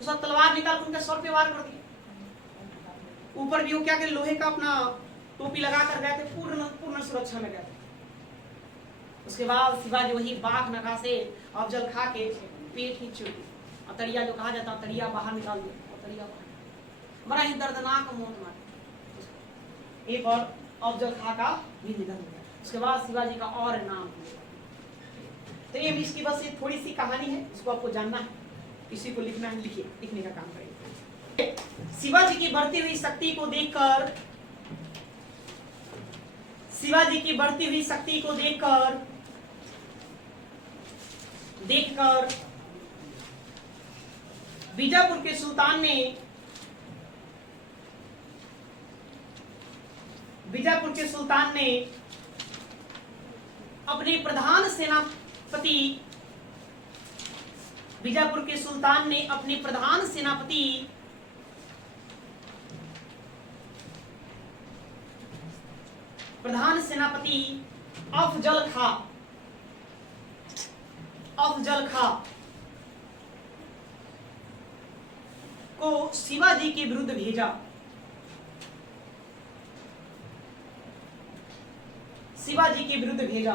उसका तलवार निकाल उनके सर पे वार कर दिया। ऊपर भी वो क्या कि लोहे का अपना टोपी लगा कर गए थे, पूर्ण सुरक्षा में गए थे। उसके बाद शिवाजी वही बाघ नखा से अफजल खा के पेट ही चुन, अतड़िया जो कहा जाता, अतड़िया बाहर निकाल दिया, अतड़िया बाहर, बड़ा ही दर्दनाक मौत मारी। एक और अफजल खा का भी निधन हो गया। उसके बाद शिवाजी का और नाम हुआ। तो ये इसकी बस ये थोड़ी सी कहानी है, इसको आपको जानना है, इसी को लिखना है, लिखिए, लिखने का काम करेंगे। शिवाजी की बढ़ती हुई शक्ति को देखकर, शिवाजी की बढ़ती हुई शक्ति को देखकर बीजापुर के सुल्तान ने, बीजापुर के सुल्तान ने अपने प्रधान सेनापति, बीजापुर के सुल्तान ने अपने प्रधान सेनापति अफजल खां, अफजल खां को शिवाजी के विरुद्ध भेजा। शिवाजी के विरुद्ध भेजा।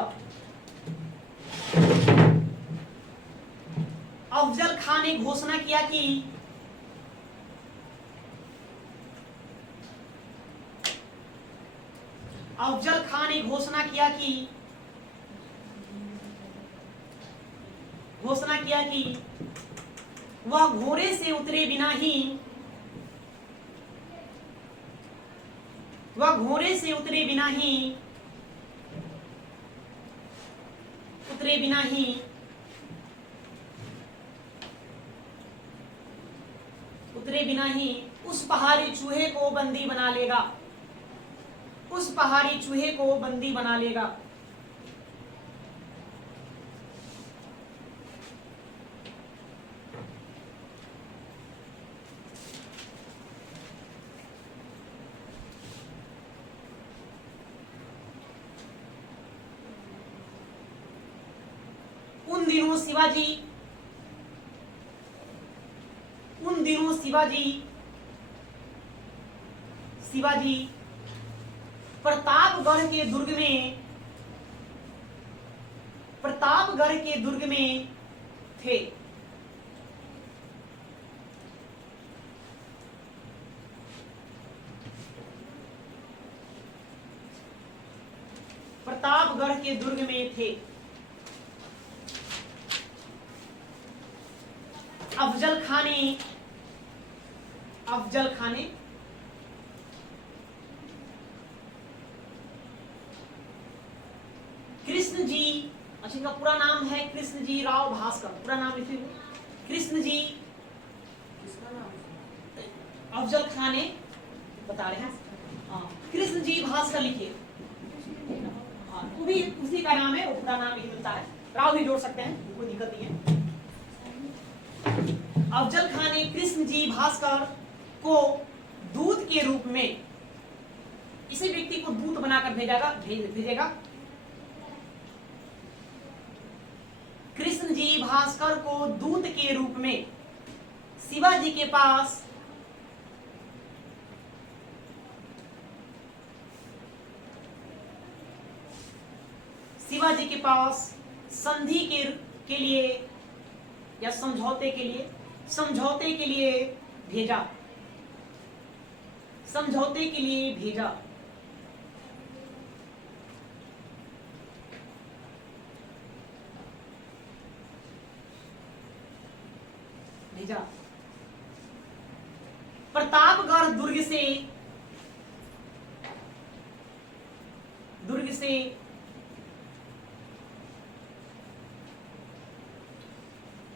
अफजल खां ने घोषणा किया कि अफजल खां ने घोषणा किया कि वह घोड़े से उतरे बिना ही, वह घोड़े से उतरे बिना ही उस पहाड़ी चूहे को बंदी बना लेगा, उस पहाड़ी चूहे को बंदी बना लेगा। उन दिनों शिवाजी प्रतापगढ़ के दुर्ग में थे। प्रतापगढ़ के दुर्ग में थे। अफजल खां ने कृष्ण जी, अच्छा इनका पूरा नाम है कृष्ण जी राव भास्कर, पूरा नाम लिखे हुए कृष्ण जी, अफजल खां ने बता रहे हैं, कृष्ण जी भास्कर लिखिए, वो भी उसी का नाम है, वो पूरा नाम ही मिलता है, राव भी जोड़ सकते हैं, कोई दिक्कत नहीं है। अफजल खां ने कृष्ण जी भास्कर को दूत के रूप में इसी व्यक्ति को दूत बनाकर भेजेगा। कृष्ण जी भास्कर को दूत के रूप में शिवाजी के पास संधि के लिए या समझौते के लिए भेजा। प्रतापगढ़ दुर्ग से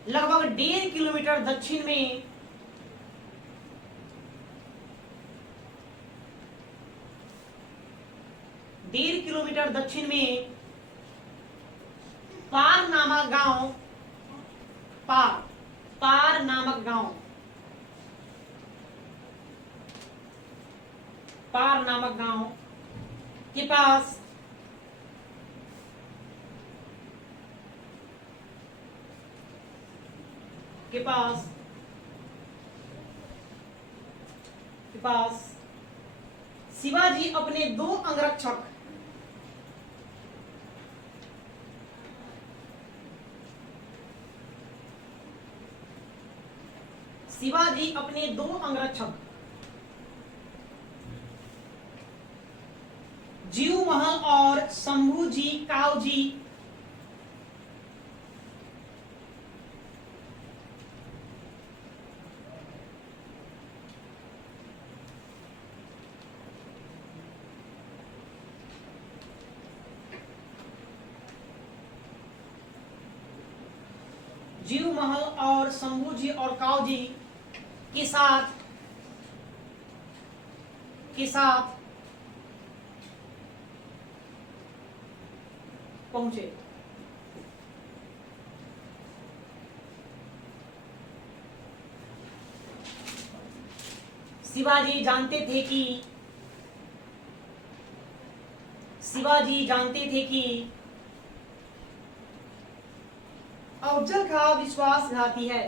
लगभग 1.5 किलोमीटर दक्षिण में पार नामक गांव के पास शिवाजी अपने 2 अंगरक्षक जीव महल और शंभू जी काऊ जी शंभू जी और काऊ जी के साथ पहुंचे। शिवाजी जानते थे कि अफजल खां विश्वासघाती है।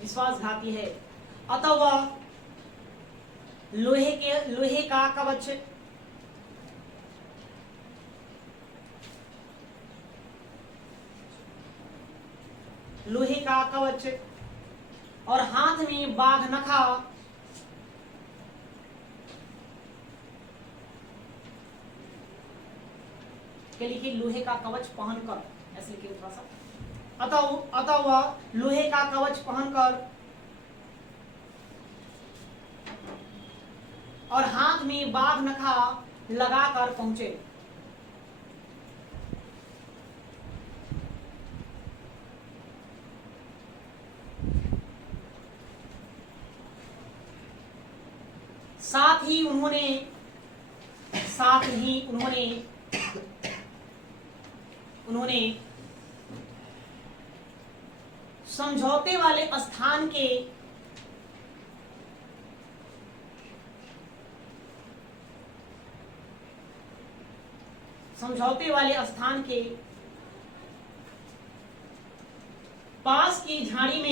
विश्वासघाती है, अतः वह लोहे का कवच और हाथ में बाघ नखा के लिखिए लोहे का कवच पहनकर, ऐसे लिखिए थोड़ा सा। अतः वह लोहे का कवच पहनकर और हाथ में बाघ नखा लगाकर पहुंचे। साथ ही उन्होंने समझौते वाले स्थान के पास की झाड़ी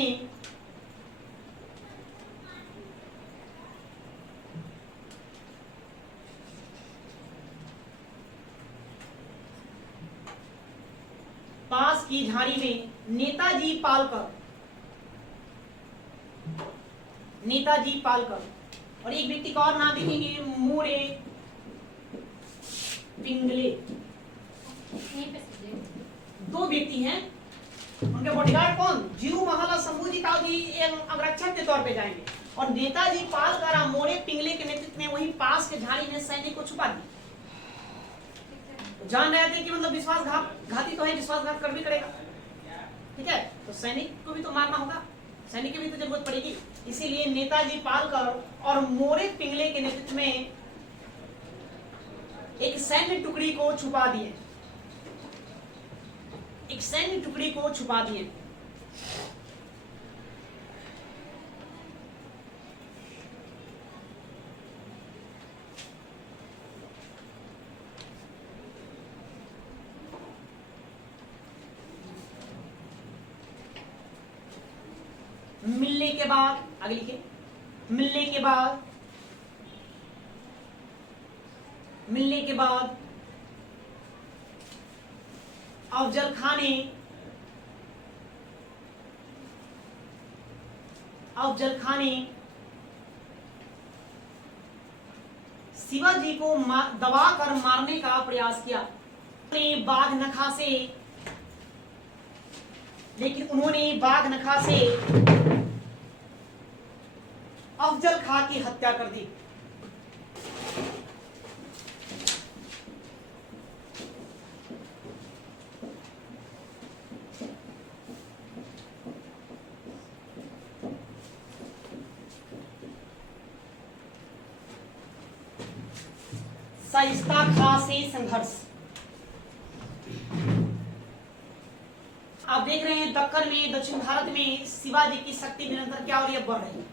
में नेताजी पालकर और एक व्यक्ति का और नाम लिखेंगे मोरे पिंगले। 2 व्यक्ति हैं, उनके बॉडीगार्ड कौन? जीव महल और शंभू जी काऊ जी अंगरक्षक के तौर पे जाएंगे और नेताजी पालकर और मोरे पिंगले के नेतृत्व में वही पास के झाड़ी में सैनिक को छुपा दिया। जान रहे थे कि मतलब विश्वासघाती तो है, विश्वासघात कर भी करेगा, ठीक है, तो सैनिक को भी तो मारना होगा, सैनिक की भी तो जरूरत पड़ेगी। इसीलिए नेताजी पालकर और मोरे पिंगले के नेतृत्व में एक सैन्य टुकड़ी को छुपा दिए, एक सैन्य टुकड़ी को छुपा दिए। मिलने के बाद आगे लिखिए, मिलने के बाद, मिलने के बाद अफजल खान ने, अफजल खान ने शिवाजी को दबा कर मारने का प्रयास किया। उन्होंने बाघ नखा से, लेकिन उन्होंने बाघ नखा से अफजल खां की हत्या कर दी। शाइस्ता खां से संघर्ष। आप देख रहे हैं दक्कन में, दक्षिण भारत में शिवाजी की शक्ति निरंतर क्या हो रही है, बढ़ रही है।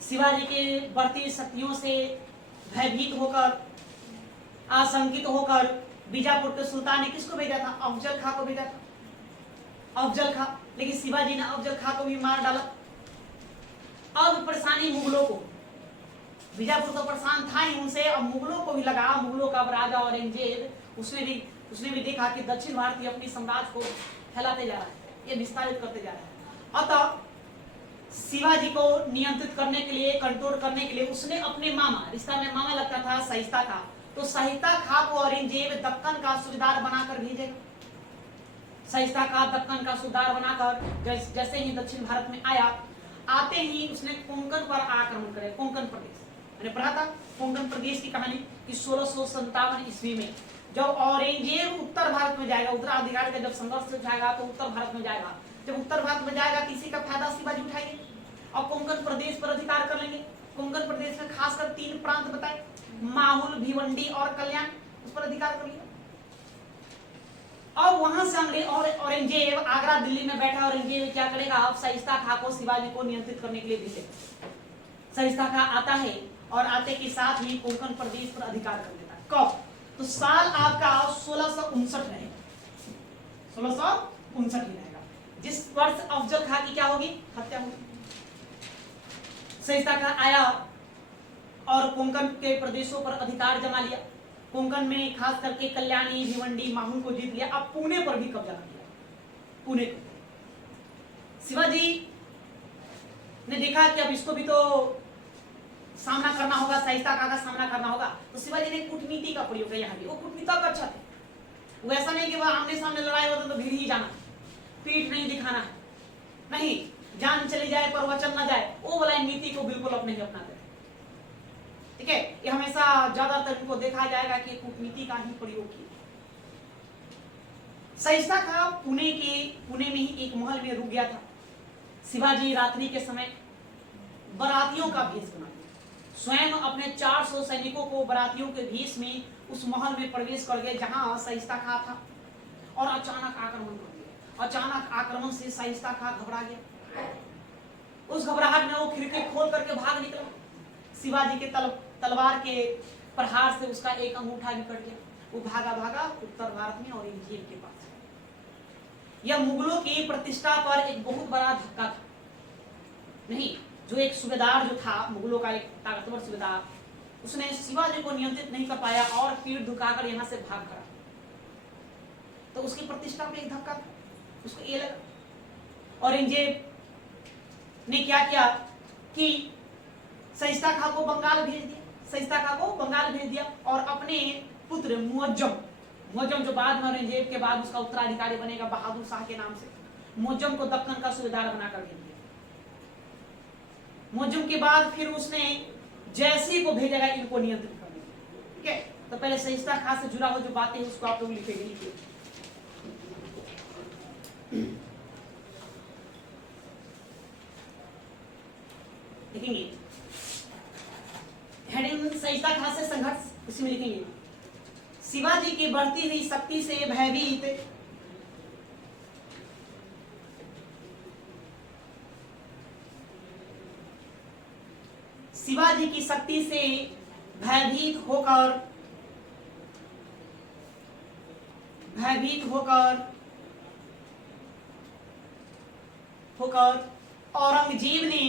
शिवाजी के बढ़ती शक्तियों से भयभीत होकर, आशंकित होकर बीजापुर के सुल्तान ने किसको भेजा था, अफजल खां को भेजा था, अफजल खां। लेकिन शिवाजी ने अफजल खां को भी मार डाला। अब परेशानी मुगलों को, बीजापुर तो परेशान था ही उनसे, अब मुगलों को भी लगा। मुगलों का राजा औरंगजेब उसने भी देखा कि दक्षिण भारतीय अपनी साम्राज्य को फैलाते जा रहा है, ये विस्तारित करते जा रहा है। अतः शिवाजी को नियंत्रित करने के लिए, कंट्रोल करने के लिए उसने अपने मामा, रिश्ता में मामा लगता था शाइस्ता खां, तो शाइस्ता खां को औरंगजेब दक्कन का सूबेदार बनाकर भेजेगा। शाइस्ता खां दक्कन का सूबेदार बनाकर जैसे ही दक्षिण भारत में आया, आते ही उसने कोंकण पर आक्रमण करे। कोंकण प्रदेश मैंने पढ़ा था कोंकण प्रदेश की कहानी कि 1657 ईस्वी में जब औरंगजेब उत्तर भारत में जाएगा, उत्तराधिकारी का जब संघर्ष उठाएगा तो उत्तर भारत में जाएगा। जब उत्तर भारत में जाएगा तो इसी का फायदा शिवाजी उठाएंगे और कोंकण प्रदेश पर अधिकार कर लेंगे। कोंकण प्रदेश में खासकर 3 प्रांत बताए, माहुल, भिवंडी और कल्याण, उस पर अधिकार कर लिया। और वहां से अंग्रेज और औरंगजेब आगरा दिल्ली में बैठा। औरंगजेब क्या करेगा, अब शाइस्ता खां को शिवाजी को नियंत्रित करने के लिए भेजेगा। शाइस्ता खां आता है और आते के साथ ही कोंकण प्रदेश पर अधिकार कर लेता है। कब, तो साल आपका 1659 रहेगा, 1659 ही रहेगा, जिस वर्ष अफजल खां की क्या होगी, हत्या होगी। शाइस्ता खां आया और कोंकण के प्रदेशों पर अधिकार जमा लिया। कोंकण में खास करके कल्याणी, भिवंडी, माहुल को जीत लिया। अब पुणे पर भी कब्जा कर लिया। पुणे को शिवाजी ने देखा कि अब इसको भी तो सामना करना होगा, शाइस्ता खां का सामना करना होगा, तो शिवाजी ने कूटनीति का प्रयोग किया। यहाँ भी वो कूटनीतिक अच्छा थे। वो ऐसा नहीं कि वह आमने सामने लड़ाई होता तो भीड़ ही जाना, पीठ नहीं दिखाना है, नहीं, जान चली जाए पर वचन न जाए, वो वाला नीति को बिल्कुल अपने ही अपनाते। ठीक है, ये हमेशा ज्यादातर इनको देखा जाएगा कि कूटनीति का ही प्रयोग किया। शाइस्ता खां पुणे में ही एक महल में रुक गया था। शिवाजी रात्रि के समय बरातियों का भेष बना, स्वयं अपने 400 सैनिकों को बरातियों के भेष में उस महल में प्रवेश कर गए जहां शाइस्ता खां था, और अचानक आक्रमण कर दिया। अचानक आक्रमण से शाइस्ता खां घबरा गया। उस घबराहट में वो खिड़की खोल करके भाग निकला। शिवाजी के तलवार के प्रहार से उसका एक अंगूठा भी कट गया। वो भागा उत्तर भारत में औरंगजेब के पास। यह मुगलों की प्रतिष्ठा पर एक बहुत बड़ा धक्का था। नहीं, जो एक सूबेदार जो था, मुगलों का एक ताकतवर सूबेदार, उसने शिवाजी को नियंत्रित नहीं कर पाया और पीठ दुखाकर यहाँ से भाग गया, तो उसकी प्रतिष्ठा पे एक धक्का था। उसको ये लगा। औरंगजेब ने क्या किया कि शाइस्ता खां को बंगाल भेज दिया। शाइस्ता खां को बंगाल भेज दिया और अपने पुत्र मुअज्जम जो बाद में औरंगजेब के बाद उसका उत्तराधिकारी बनेगा बहादुर शाह के नाम से, मुअज्जम को दक्कन का सूबेदार बनाकर भेज दिया। मुअज्जम के बाद फिर उसने जैसी को भेजेगा इनको नियंत्रित करने। ठीक है, तो पहले शाइस्ता खां से जुड़ा हुआ जो बातें हैं उसको आप लोग लिखेंगे। लिखेंगे हेडिंग शाइस्ता खां से संघर्ष, इसी में लिखेंगे शिवाजी की बढ़ती हुई शक्ति से भयभीत शिवाजी की शक्ति से भयभीत होकर औरंगजेब ने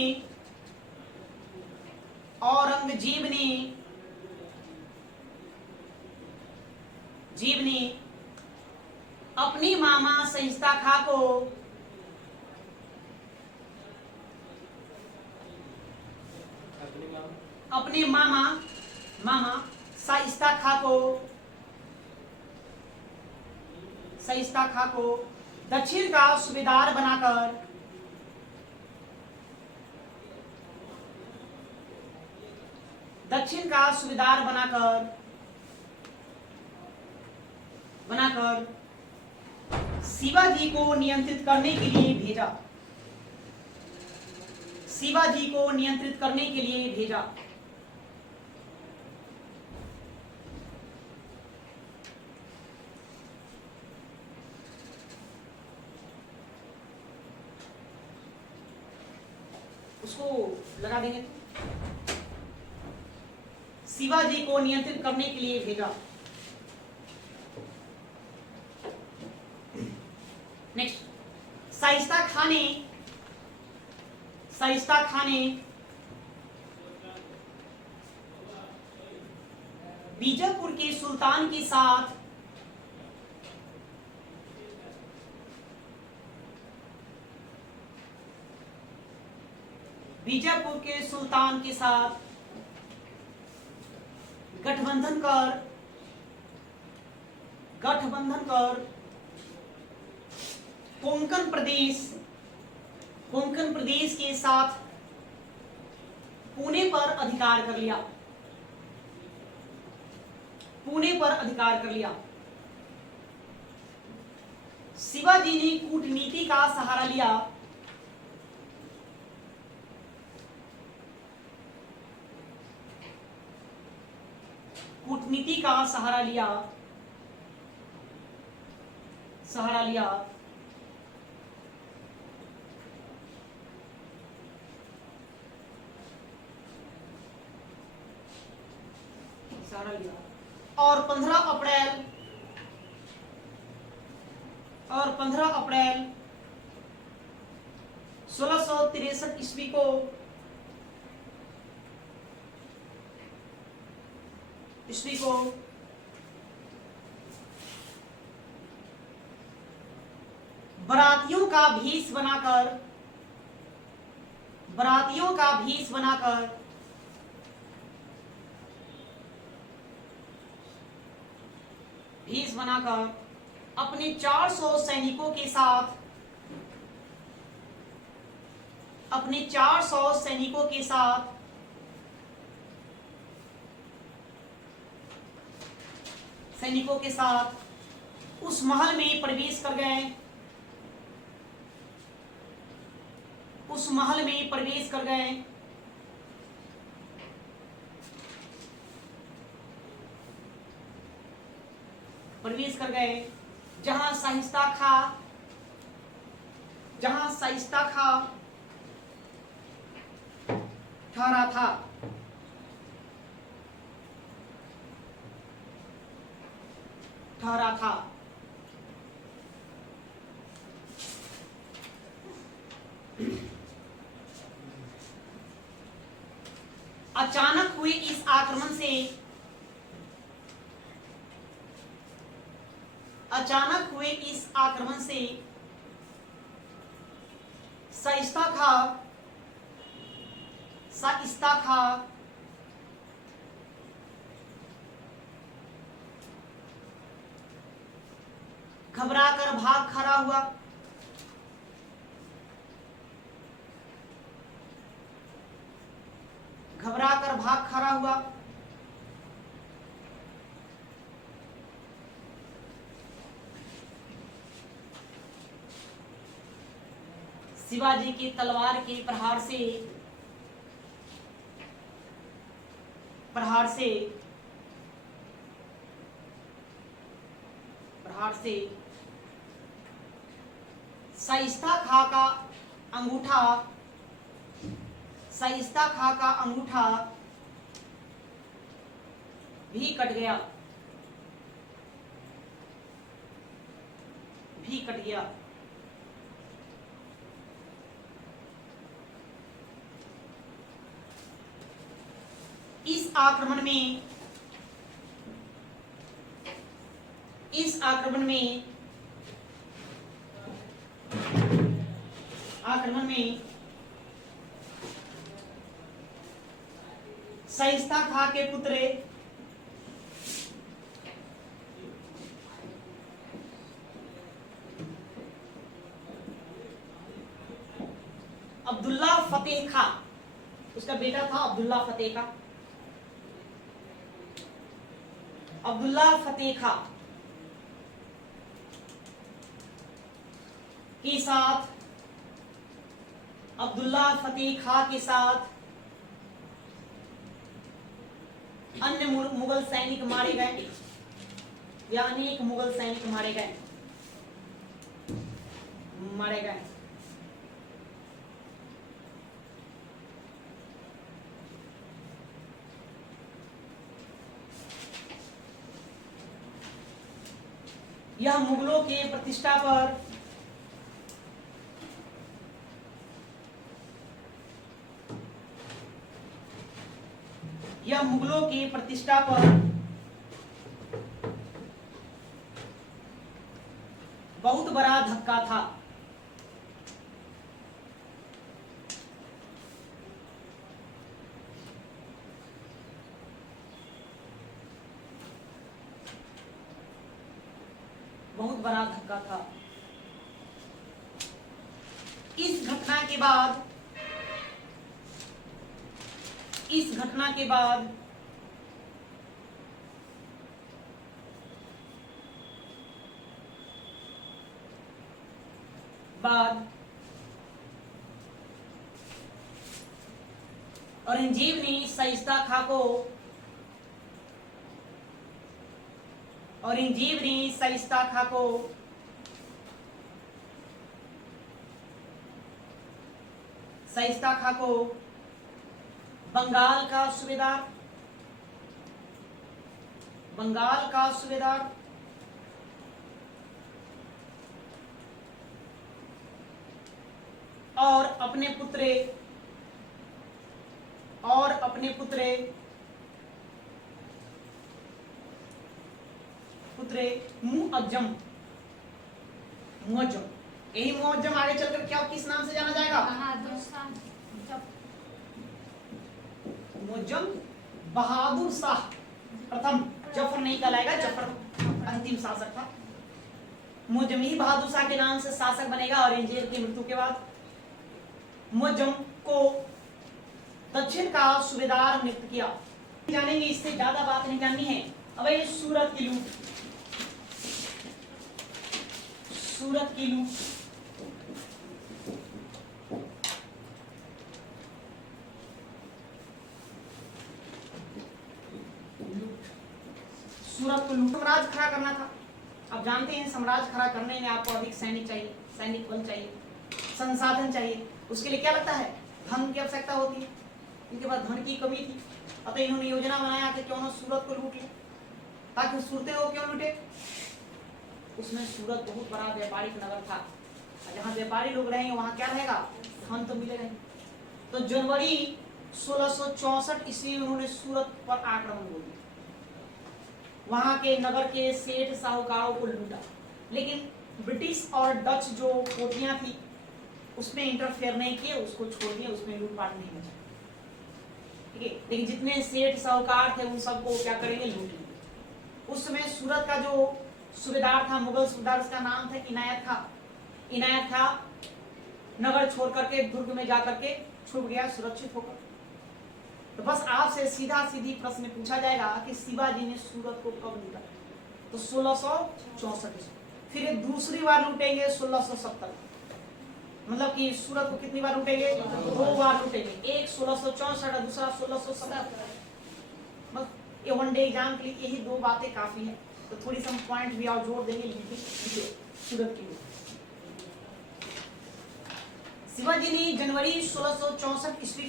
अपनी मामा शाइस्ता खां को अपने मामा शाइस्ता खां को दक्षिण का सूबेदार बनाकर शिवाजी को नियंत्रित करने के लिए भेजा। उसको लगा देंगे तो शिवाजी को नियंत्रित करने के लिए भेजा। नेक्स्ट, शाइस्ता खां ने बीजापुर के सुल्तान के साथ गठबंधन कर कोंकण प्रदेश के साथ पुणे पर अधिकार कर लिया। शिवाजी ने कूटनीति का सहारा लिया। और 15 अप्रैल 1663 ईस्वी को बरातियों का भेष बनाकर अपने 400 सैनिकों के साथ उस महल में प्रवेश कर गए। जहां शाइस्ता खां ठहरा था। अचानक हुए इस आक्रमण से शाइस्ता खां घबराकर भाग खड़ा हुआ। शिवाजी की तलवार के प्रहार से घाट से शाइस्ता खां का अंगूठा भी कट गया। इस आक्रमण में शाइस्ता खां के पुत्र अब्दुल्ला फतेह खां, उसका बेटा था अब्दुल्ला फतेह खां, अब्दुल्ला फतेह खां के साथ अन्य मुगल सैनिक मारे गए, या अनेक मुगल सैनिक मारे गए। यह मुगलों के प्रतिष्ठा पर बहुत बड़ा धक्का था। इस घटना के बाद औरंगजेब ने शाइस्ता खां को बंगाल का सूबेदार और अपने पुत्र मुअज्जम, यही मुअज्जम आगे चलकर क्या किस नाम से जाना जाएगा? मुअज्जम बहादुर शाह प्रथम, जफर नहीं कहलाएगा, जफर अंतिम शासक था। मुअज्जम ही बहादुर शाह के नाम से शासक बनेगा औरंगजेब की मृत्यु के बाद। मुअज्जम को दक्षिण का सूबेदार नियुक्त किया। जानेंगे, इससे ज्यादा बात नहीं जाननी है। अब ये सूरत की लूट, सूरत को लूट, साम्राज्य खड़ा करना था। आप जानते हैं साम्राज्य खड़ा करने में आपको अधिक सैनिक चाहिए, सैनिक बल चाहिए, संसाधन चाहिए। उसके लिए क्या लगता है? धन की आवश्यकता होती है। इनके पास धन की कमी थी, अतः इन्होंने योजना बनाया कि क्यों ना सूरत को लूट ले, ताकि सूरतें वो क्यों लूटे। उसमें सूरत बहुत बड़ा व्यापारिक नगर था, जहाँ व्यापारी लोग रहेंगे वहाँ क्या रहेगा? धन तो मिलेगा। तो जनवरी 1664 ईस्वी में उन्होंने सूरत पर आक्रमण बोल दिया, वहां के नगर के सेठ साहूकारों को लूटा। लेकिन ब्रिटिश और डच जो कोठियां थी उसमें इंटरफेयर नहीं किए, उसको छोड़ दिया, उसमें लूटपाट नहीं बचा। ठीक है, लेकिन जितने सेठ साहूकार थे उन सबको क्या करेंगे? लूट लेंगे। उस समय सूरत का जो सूबेदार था, मुगल सूबेदार, उसका नाम था इनायत था। नगर छोड़ करके दुर्ग में जाकर के छुप गया सुरक्षित होकर। तो बस आपसे सीधी प्रश्न पूछा जाएगा कि शिवाजी ने सूरत को कब लूटा? तो 1664 ईस्वी। फिर एक दूसरी बार लूटेंगे 1670। मतलब कि सूरत को कितनी बार लूटेंगे? 2 बार लूटेंगे, एक 1664 और दूसरा 1670। बस ये वन डे एग्जाम के लिए यही 2 बातें काफी है। तो थोड़ी सम पॉइंट भी और जोड़ देंगे लिखिए सूरत की। शिवाजी ने जनवरी 1664 ईस्वी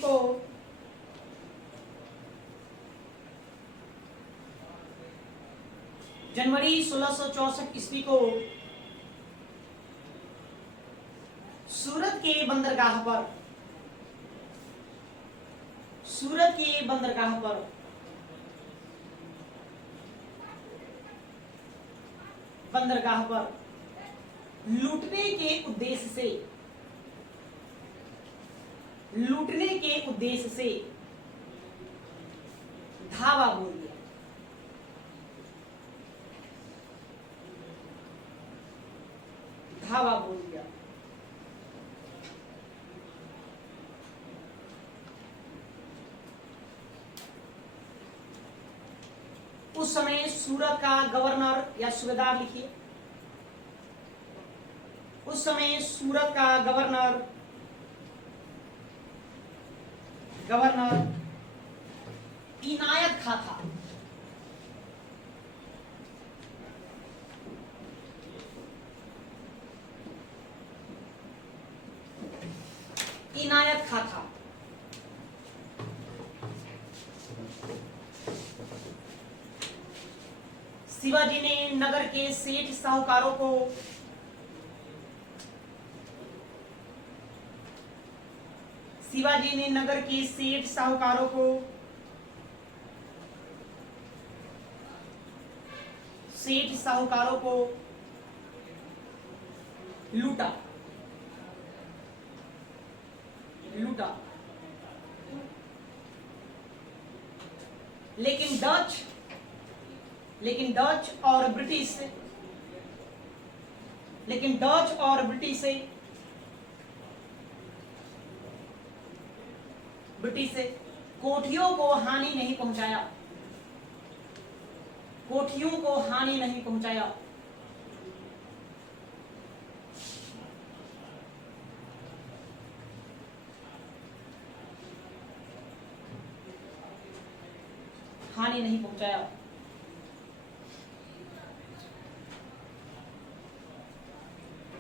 को सूरत के बंदरगाह पर लूटने के उद्देश्य से धावा बोल दिया। उस समय सूरत का गवर्नर या सूबेदार लिखिए, उस समय सूरत का गवर्नर इनायत खां था। शिवाजी ने नगर के सेठ साहूकारों को लूटा। लेकिन डच और ब्रिटिश से कोठियों को हानि नहीं पहुंचाया।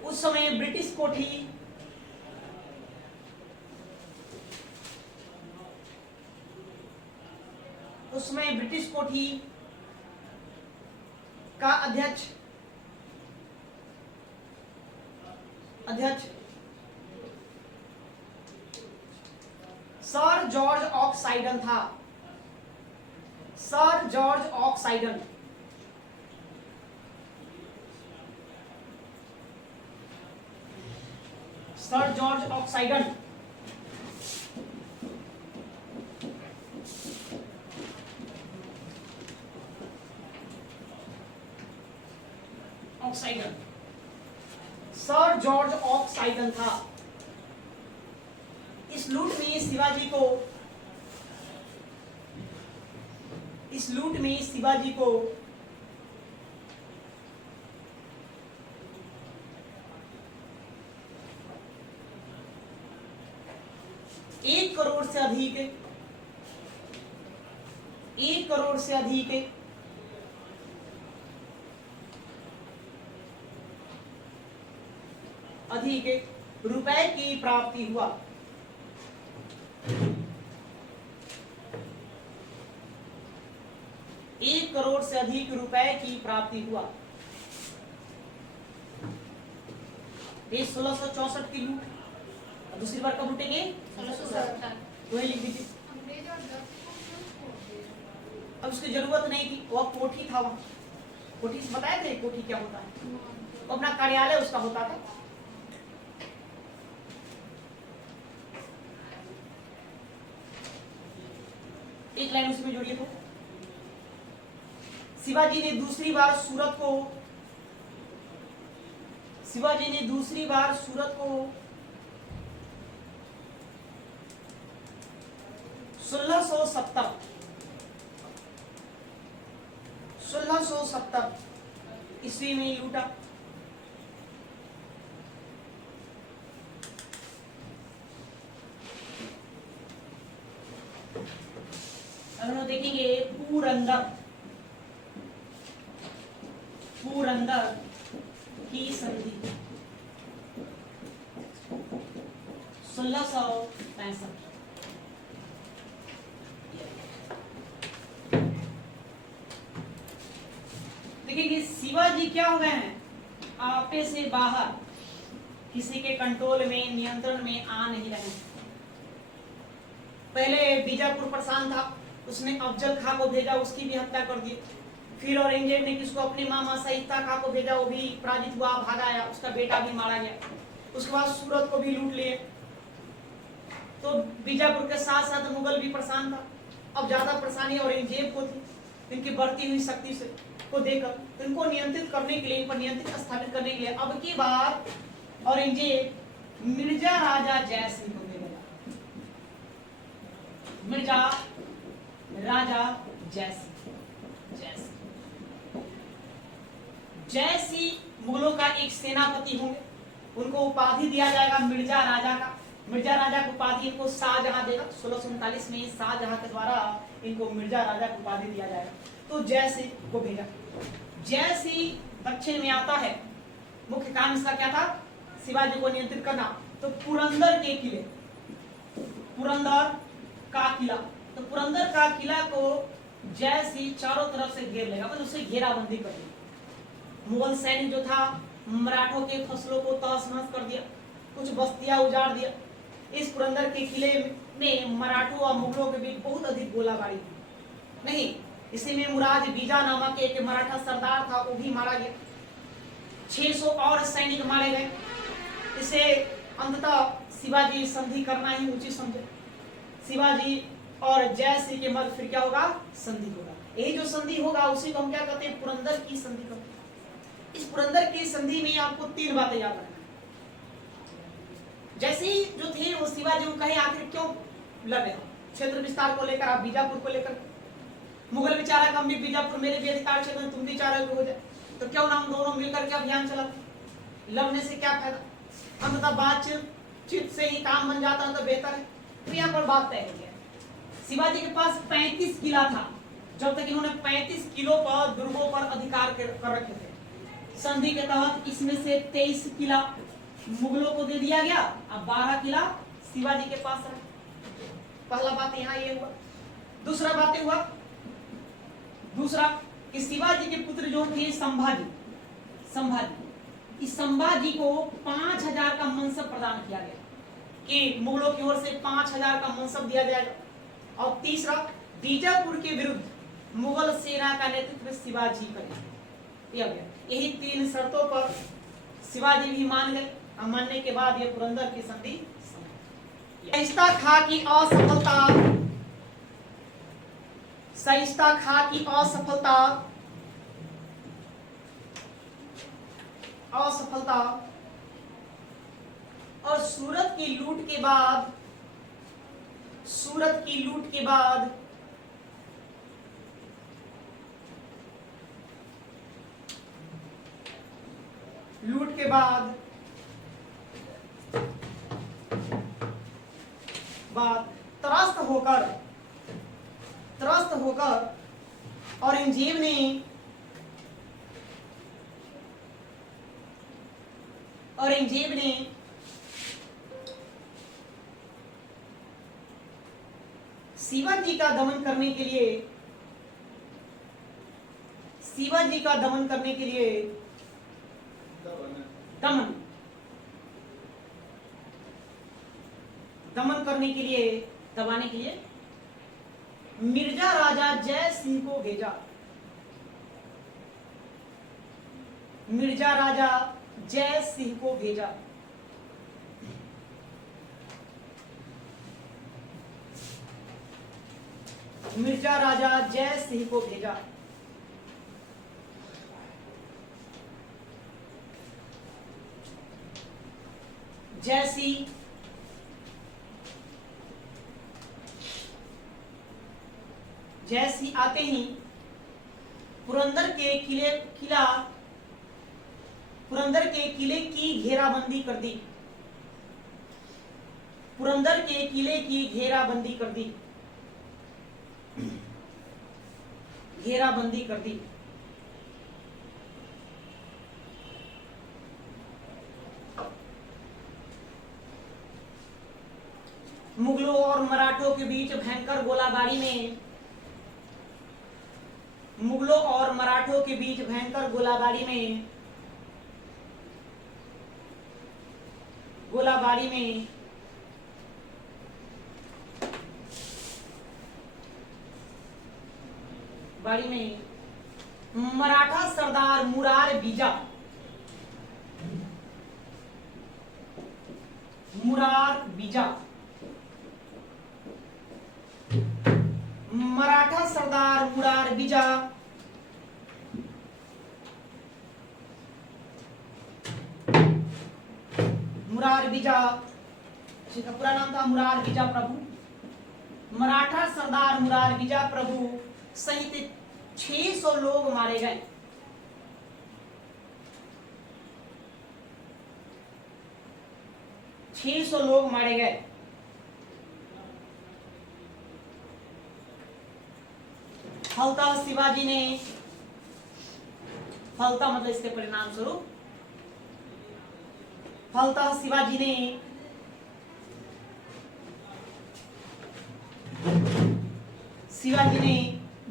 उस समय ब्रिटिश कोठी का अध्यक्ष सर जॉर्ज ऑक्साइडन था। सर जॉर्ज ऑक्साइडन सर जॉर्ज ऑक्साइडन था। इस लूट में शिवाजी को 1 करोड़ से अधिक रुपए की प्राप्ति हुआ। 1 करोड़ से अधिक रुपए की प्राप्ति हुआ। ये 1664 की लूट। दूसरी बार कब लूटेंगे? 1667। वही लिख दीजिए। अब उसकी जरूरत नहीं थी, वो कोठी था। वहां कोठी से बताए थे कोठी क्या होता है, वो अपना कार्यालय उसका होता था। एक लाइन उसमें जोड़िए तो शिवाजी ने दूसरी बार सूरत को 1670 ईस्वी में लूटा। अब हम देखेंगे पुरंदर। 1665। देखिए शिवाजी क्या हो गए हैं, आपे से बाहर, किसी के कंट्रोल में, नियंत्रण में आ नहीं रहे। पहले बीजापुर परेशान था, उसने अफजल खां को भेजा, उसकी भी हत्या कर दी। फिर औरंगजेब ने किसको, अपने मामा सईता खां को भेजा, वो भी पराजित हुआ, भाग आया, उसका बेटा भी मारा गया। उसके बाद सूरत को भी लूट लिए। तो बीजापुर के साथ साथ मुगल भी परेशान था। अब ज्यादा परेशानी औरंगजेब को थी, इनकी बढ़ती हुई शक्ति से को देखकर इनको नियंत्रित करने के लिए, इन पर नियंत्रित स्थापित करने के लिए अब की बार औरंगजेब मिर्जा राजा जय सिंह को दे गया। मिर्जा राजा जय सिंह, जय सिंह मुगलों का एक सेनापति होंगे। उनको उपाधि दिया जाएगा मिर्जा राजा का। मिर्जा राजा की उपाधि इनको शाहजहां देगा। 1639 में शाहजहां के द्वारा इनको मिर्जा राजा की उपाधि दिया जाएगा। तो जय सिंह को भेजा। जय सिंह दक्षिण में आता है। मुख्य काम इसका क्या था, शिवाजी को नियंत्रित करना। तो पुरंदर के किले, पुरंदर का किला, तो पुरंदर का किला को जय सिंह चारों तरफ से घेर लेगा, मतलब उसे घेराबंदी कर देगा। मुगल सैनिक जो था मराठों के फसलों को तहस नहस कर दिया, कुछ बस्तियां उजाड़ दिया। इस पुरंदर के किले में मराठों और मुगलों के बीच बहुत अधिक गोलाबारी हुई। नहीं, इसी में मुराद बीजा नामक एक मराठा सरदार था, वो भी मारा गया। 600 और सैनिक मारे गए। इसे अंततः शिवाजी संधि करना ही उचित समझे। शिवाजी और जय सिंह के मध्य फिर क्या होगा, संधि होगा। यही जो संधि होगा उसी को हम क्या कहते हैं, पुरंदर की संधि कहते हैं। इस पुरंदर की संधि में आपको 3 बातें याद रखना। जैसे ही जो थे वो शिवाजी को कहे आखिर क्यों लड़ रहे हो, क्षेत्र विस्तार को लेकर, आप बीजापुर को लेकर। मुगल विचारक हम भी बीजापुर, मेरे भी अधिकार क्षेत्र में, तुम भी चाह रहे हो जाए, तो क्यों ना हम दोनों मिलकर के अभियान चला। लड़ने से क्या फायदा, अंततः बातचीत से ही काम बन जाता तो बेहतर है। तो यहाँ पर बात तय हो गया। शिवाजी के पास 35 किला था, जब तक इन्होंने 35 किलो पर, दुर्गों पर अधिकार कर रखे थे। संधि के तहत इसमें से 23 किला मुगलों को दे दिया गया, अब 12 किला शिवाजी के पास रहा। पहला बात यहाँ ये हुआ। दूसरा बात हुआ, दूसरा कि शिवाजी के पुत्र जो थे संभाजी, इस संभाजी को 5000 का मनसब प्रदान किया गया कि मुगलों की ओर से 5000 का मनसब दिया जाएगा। और तीसरा, बीजापुर के विरुद्ध मुगल सेना का नेतृत्व शिवाजी करेंगे। यही 3 शर्तों पर शिवाजी भी मान गए। मानने के बाद यह पुरंदर की संधि। शाइस्ता खां की असफलता, शाइस्ता खां की असफलता और सूरत की लूट के बाद, त्रस्त होकर औरंगजेब ने शिवाजी का दमन करने के लिए दबाने के लिए मिर्जा राजा जय सिंह को भेजा। मिर्जा राजा जय सिंह को भेजा। मिर्जा राजा जय सिंह को भेजा। जय सिंह आते ही पुरंदर के किले की घेराबंदी कर दी। पुरंदर के किले की घेराबंदी कर दी। मुगलों और मराठों के बीच भयंकर गोलाबारी में मुगलों और मराठों के बीच भयंकर गोलाबारी में मराठा सरदार मुरार बीजा मराठा सरदार मुरार बीजा इसका पूरा नाम था मुरार बीजा प्रभु। मराठा सरदार मुरार बीजा प्रभु सहित 600 लोग मारे गए। 600 लोग मारे गए। फलतः शिवाजी ने, फलतः मतलब इसके परिणाम स्वरूप, फलतः शिवाजी ने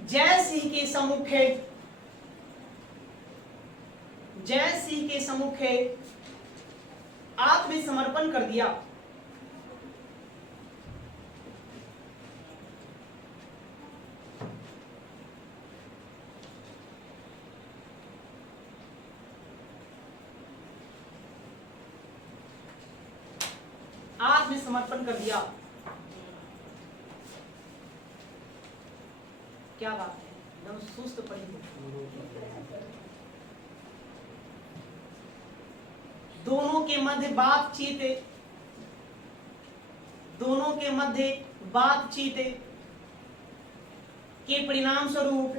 जय सिंह के सम्मुखे आत्मसमर्पण कर दिया। आत्मसमर्पण कर दिया। क्या बात है, एकदम सुस्त पड़ी है। दोनों के मध्य बातचीत के परिणाम स्वरूप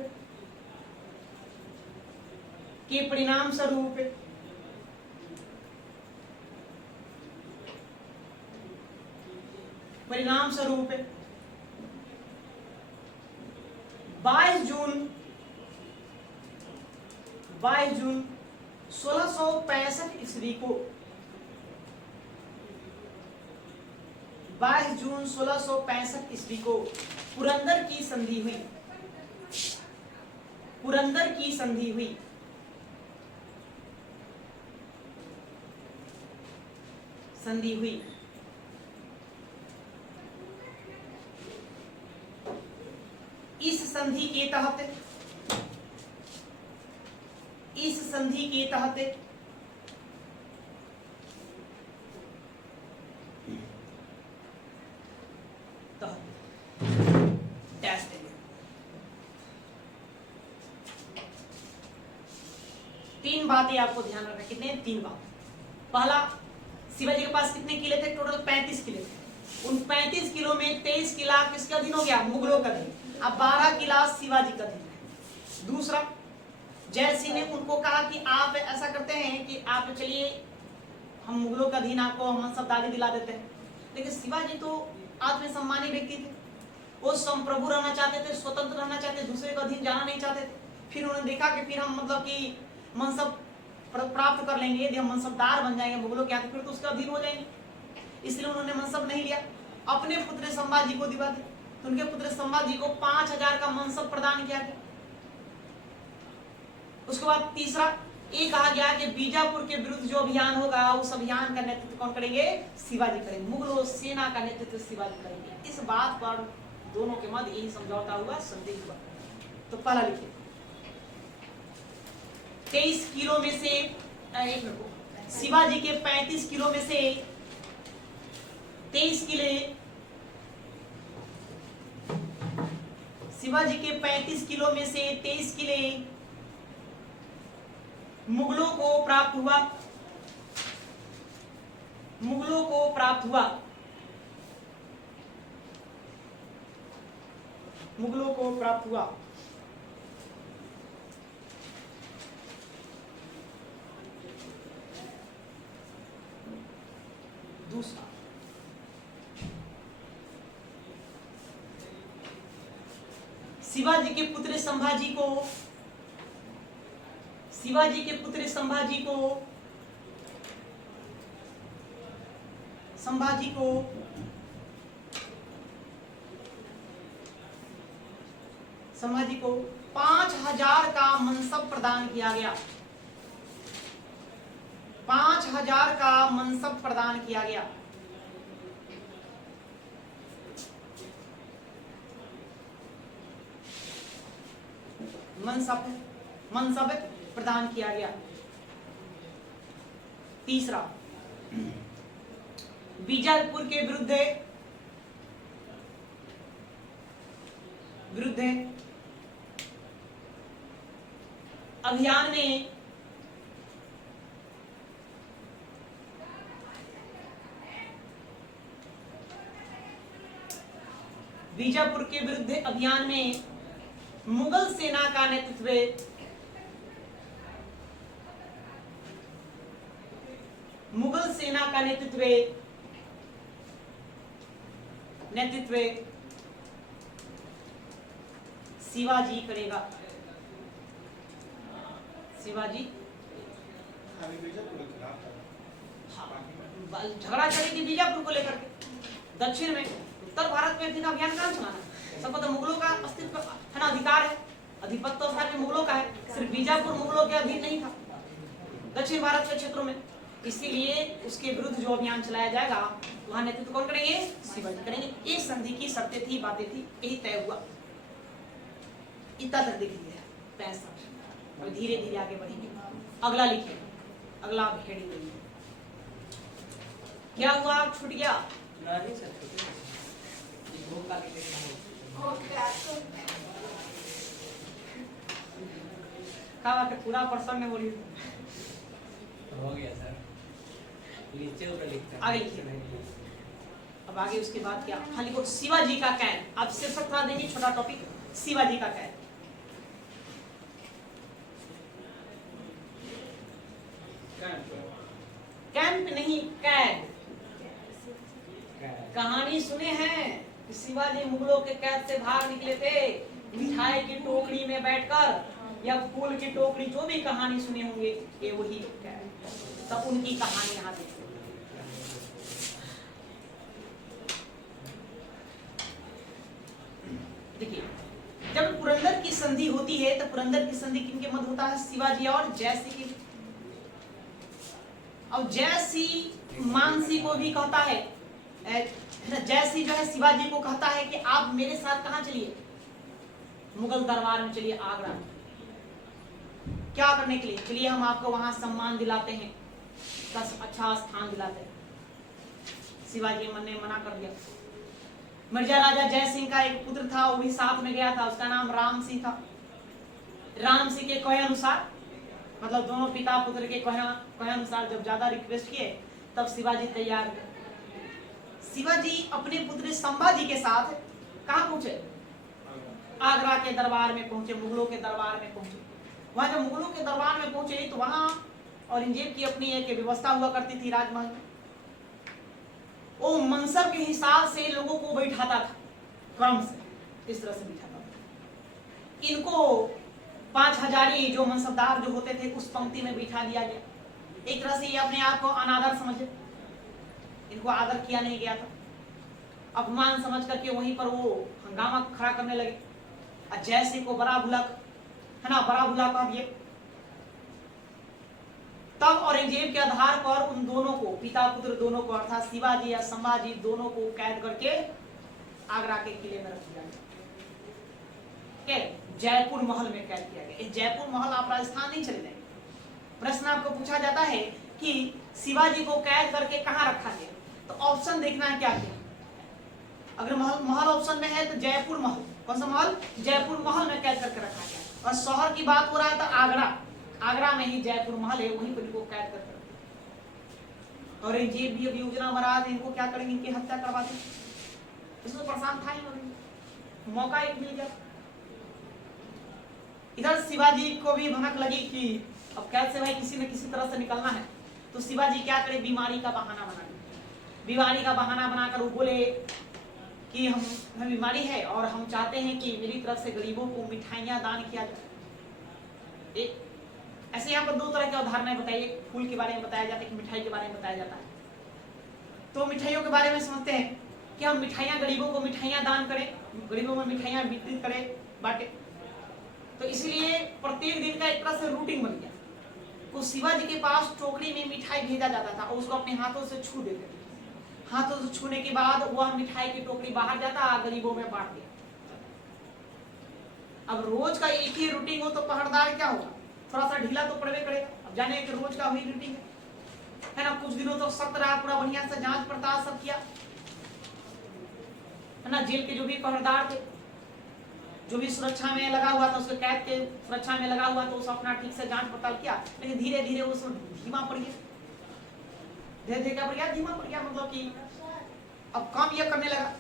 22 जून 1665 ईस्वी को 22 जून 1665 ईस्वी को पुरंदर की संधि हुई। इस संधि के तहत डैश देंगे। 3 बातें आपको ध्यान रखना। कितने? 3 बात। पहला, शिवाजी के पास कितने किले थे? टोटल 35 किले थे। उन 35 किलो में 23 किला किसका अधीन हो गया? मुगलों का अधीन। अब 12 किला शिवाजी का अधीन है। दूसरा, जय सिंह ने उनको कहा कि आप ऐसा करते हैं कि आप चलिए, हम मुगलों का अधीन आपको हम सब दादी दिला देते हैं। लेकिन शिवाजी तो आत्मसम्मानी व्यक्ति थे, वो संप्रभु रहना चाहते थे, स्वतंत्र रहना चाहते, दूसरे का अधीन जाना नहीं चाहते थे। फिर उन्होंने देखा कि फिर हम मतलब कि मनसब प्राप्त कर लेंगे, यदि हम मनसबदार बन जाएंगे मुगलों के हाथ, फिर तो उसका अधीन हो जाएंगे। इसलिए उन्होंने मनसब नहीं लिया, अपने पुत्र संभाजी को दिवा दिया। तो उनके पुत्र संभाजी को 5000 का मनसब प्रदान किया गया। उसके बाद तीसरा, ये कहा गया कि बीजापुर के विरुद्ध जो अभियान होगा उस अभियान का नेतृत्व कौन करेंगे? शिवाजी करेंगे। मुगलों सेना का नेतृत्व शिवाजी करेंगे। इस बात पर दोनों के मध्य यही समझौता हुआ, संधि हुआ। तो पहला लिखिए, 23 किलो में से, एक मिनट, शिवाजी के 35 किलो में से 23 किले, शिवाजी के 35 किलो में से 23 किले मुगलों को प्राप्त हुआ। दूसरा, शिवाजी के पुत्र संभाजी को संभाजी को 5000 का मनसब प्रदान किया गया। 5000 का मनसब प्रदान किया गया। मनसब प्रदान किया गया। तीसरा, बीजापुर के विरुद्ध अभियान में बीजापुर के विरुद्ध अभियान में मुगल सेना का नेतृत्व शिवाजी करेगा। शिवाजी झगड़ा चलेगी बीजापुर को लेकर के। दक्षिण में, उत्तर भारत में इतना अभियान कहाँ चलाना? सबको तो मुगलों का अस्तित्व है ना, अधिकार है, अधिपत्य तो मुगलों का है। सिर्फ बीजापुर मुगलों के अधीन नहीं था दक्षिण भारत के क्षेत्रों में। इसीलिए उसके विरुद्ध जो अभियान चलाया जाएगा वहां नेतृत्व कौन करेंगे? शिवाजी करेंगे। ये संधि की शर्तें थी, बातें थी, यही तय हुआ। इतना तक देख लिया 65। और धीरे धीरे आगे बढ़ेंगे। अगला लिखिए, अगला भेड़ी हुई क्या हुआ? छूट गया। क्या बात है, पूरा प्रसन्न हो रही हो गया सर। नीचे ऊपर लिखते आगे लिखिए। अब आगे उसके बाद क्या? खाली को शिवाजी का कैद। अब शीर्षक थोड़ा देंगे, छोटा टॉपिक, शिवाजी का कैद। कैंप नहीं, कैद। कहानी सुने हैं कि शिवाजी मुगलों के कैद से भाग निकले थे, मिठाई की टोकरी में बैठकर या फूल की टोकरी, जो भी कहानी सुने होंगे ये वही कैद। तब उनकी कहानी यहाँ देखिए। देखिए, जब पुरंदर की संधि होती है तो पुरंदर की संधि किनके मध्य होता है? शिवाजी और जयसिंह की। अब जयसिंह मानसी को भी कहता है, जयसिंह जो है शिवाजी को कहता है कि आप मेरे साथ कहां चलिए? मुगल दरबार में चलिए, आगरा। क्या करने के लिए? चलिए हम आपको वहां सम्मान दिलाते हैं, अच्छा स्थान दिलाते हैं। शिवाजी ने मना कर दिया। मिर्जा राजा जयसिंह का एक पुत्र था, वो भी साथ में गया था, उसका नाम राम सिंह था। राम सिंह के कहे अनुसार, मतलब दोनों पिता पुत्र के कहे अनुसार जब ज्यादा रिक्वेस्ट किए तब शिवाजी तैयार हुए। शिवाजी अपने पुत्र संभाजी के साथ कहाँ पहुंचे? आगरा के दरबार में पहुंचे, मुगलों के दरबार में पहुंचे। वहां जब मुगलों के दरबार में पहुंचे तो वहां औरंगजेब की अपनी एक व्यवस्था हुआ करती थी राजमहल में। वो मनसब के हिसाब से लोगों को बैठाता था, क्रम से, इस तरह से बैठाता था। इनको 5000 जो मनसबदार जो होते थे उस पंक्ति में बिठा दिया गया। एक तरह से ये अपने आप को अनादर समझे, इनको आदर किया नहीं गया था। अपमान समझ करके वहीं पर वो हंगामा खड़ा करने लगे। और जयसिंह को बड़ा भुला कह दिए। तब औरंगजेब के आधार पर उन दोनों को, पिता पुत्र दोनों को, अर्थात शिवाजी या संभाजी दोनों को कैद करके आगरा के किले में रख दिया गया। जयपुर महल में कैद किया गया। इस जयपुर महल आप राजस्थान नहीं चले जाएंगे। प्रश्न आपको पूछा जाता है कि शिवाजी को कैद करके कहां रखा गया, तो ऑप्शन देखना है क्या क्या। अगर महल ऑप्शन में है तो जयपुर महल। कौन सा महल? जयपुर महल में कैद करके रखा गया। और शहर की बात हो रहा है तो आगरा में ही जयपुर महल है, वहीं पर इनको कैद करके रखा। और औरंगजेब भी अब योजना बना रहे, इनको क्या करेंगे, इनकी हत्या करवा देंगे। इसमें परेशान था ही, मौका एक मिल गया। इधर शिवाजी को भी भनक लगी कि अब कैद से भाई किसी न किसी तरह से निकलना है। तो शिवाजी क्या करे, बीमारी का बहाना बना दिया। बीमारी का बहाना बनाकर वो बोले कि हमें बीमारी है और हम चाहते हैं कि मेरी तरफ से गरीबों को मिठाइयां दान किया जाए। ऐसे यहाँ पर दो तरह की उदाहरणाएं बताइए। फूल के बारे में बताया जाता है कि मिठाई के बारे में बताया जाता है। तो मिठाइयों के बारे में समझते हैं कि हम मिठाइयां, गरीबों को मिठाइयां दान करें, गरीबों में मिठाइयां वितरित करें, बांटे। तो इसलिए प्रत्येक दिन का एक तरह से रूटीन बन गया। तो शिवाजी के पास टोकरी में मिठाई भेजा जाता था और उसको अपने हाथों से छू देते थे। हाथों से छूने के बाद वह मिठाई की टोकरी बाहर जाता, गरीबों में बांट दिया। अब रोज का एक ही रूटीन हो तो पहरेदार क्या होगा, थोड़ा सा ढीला तो पड़वे करेगा। अब जाने कि रोज का वही रूटीन है ना, कुछ दिनों तो सख्त रहा, पूरा बढ़िया से जांच पड़ताल सब किया, है ना। जेल के जो भी पहरेदार थे, जो भी सुरक्षा में लगा हुआ था, उसके कैद के सुरक्षा में लगा हुआ, तो उसे अपना ठीक से जांच पड़ताल किया। लेकिन धीरे धीरे वो धीमा पड़ गया, धीरे धीरे क्या पड़ गया, धीमा पड़ गया। मतलब कि अब काम यह करने लगा,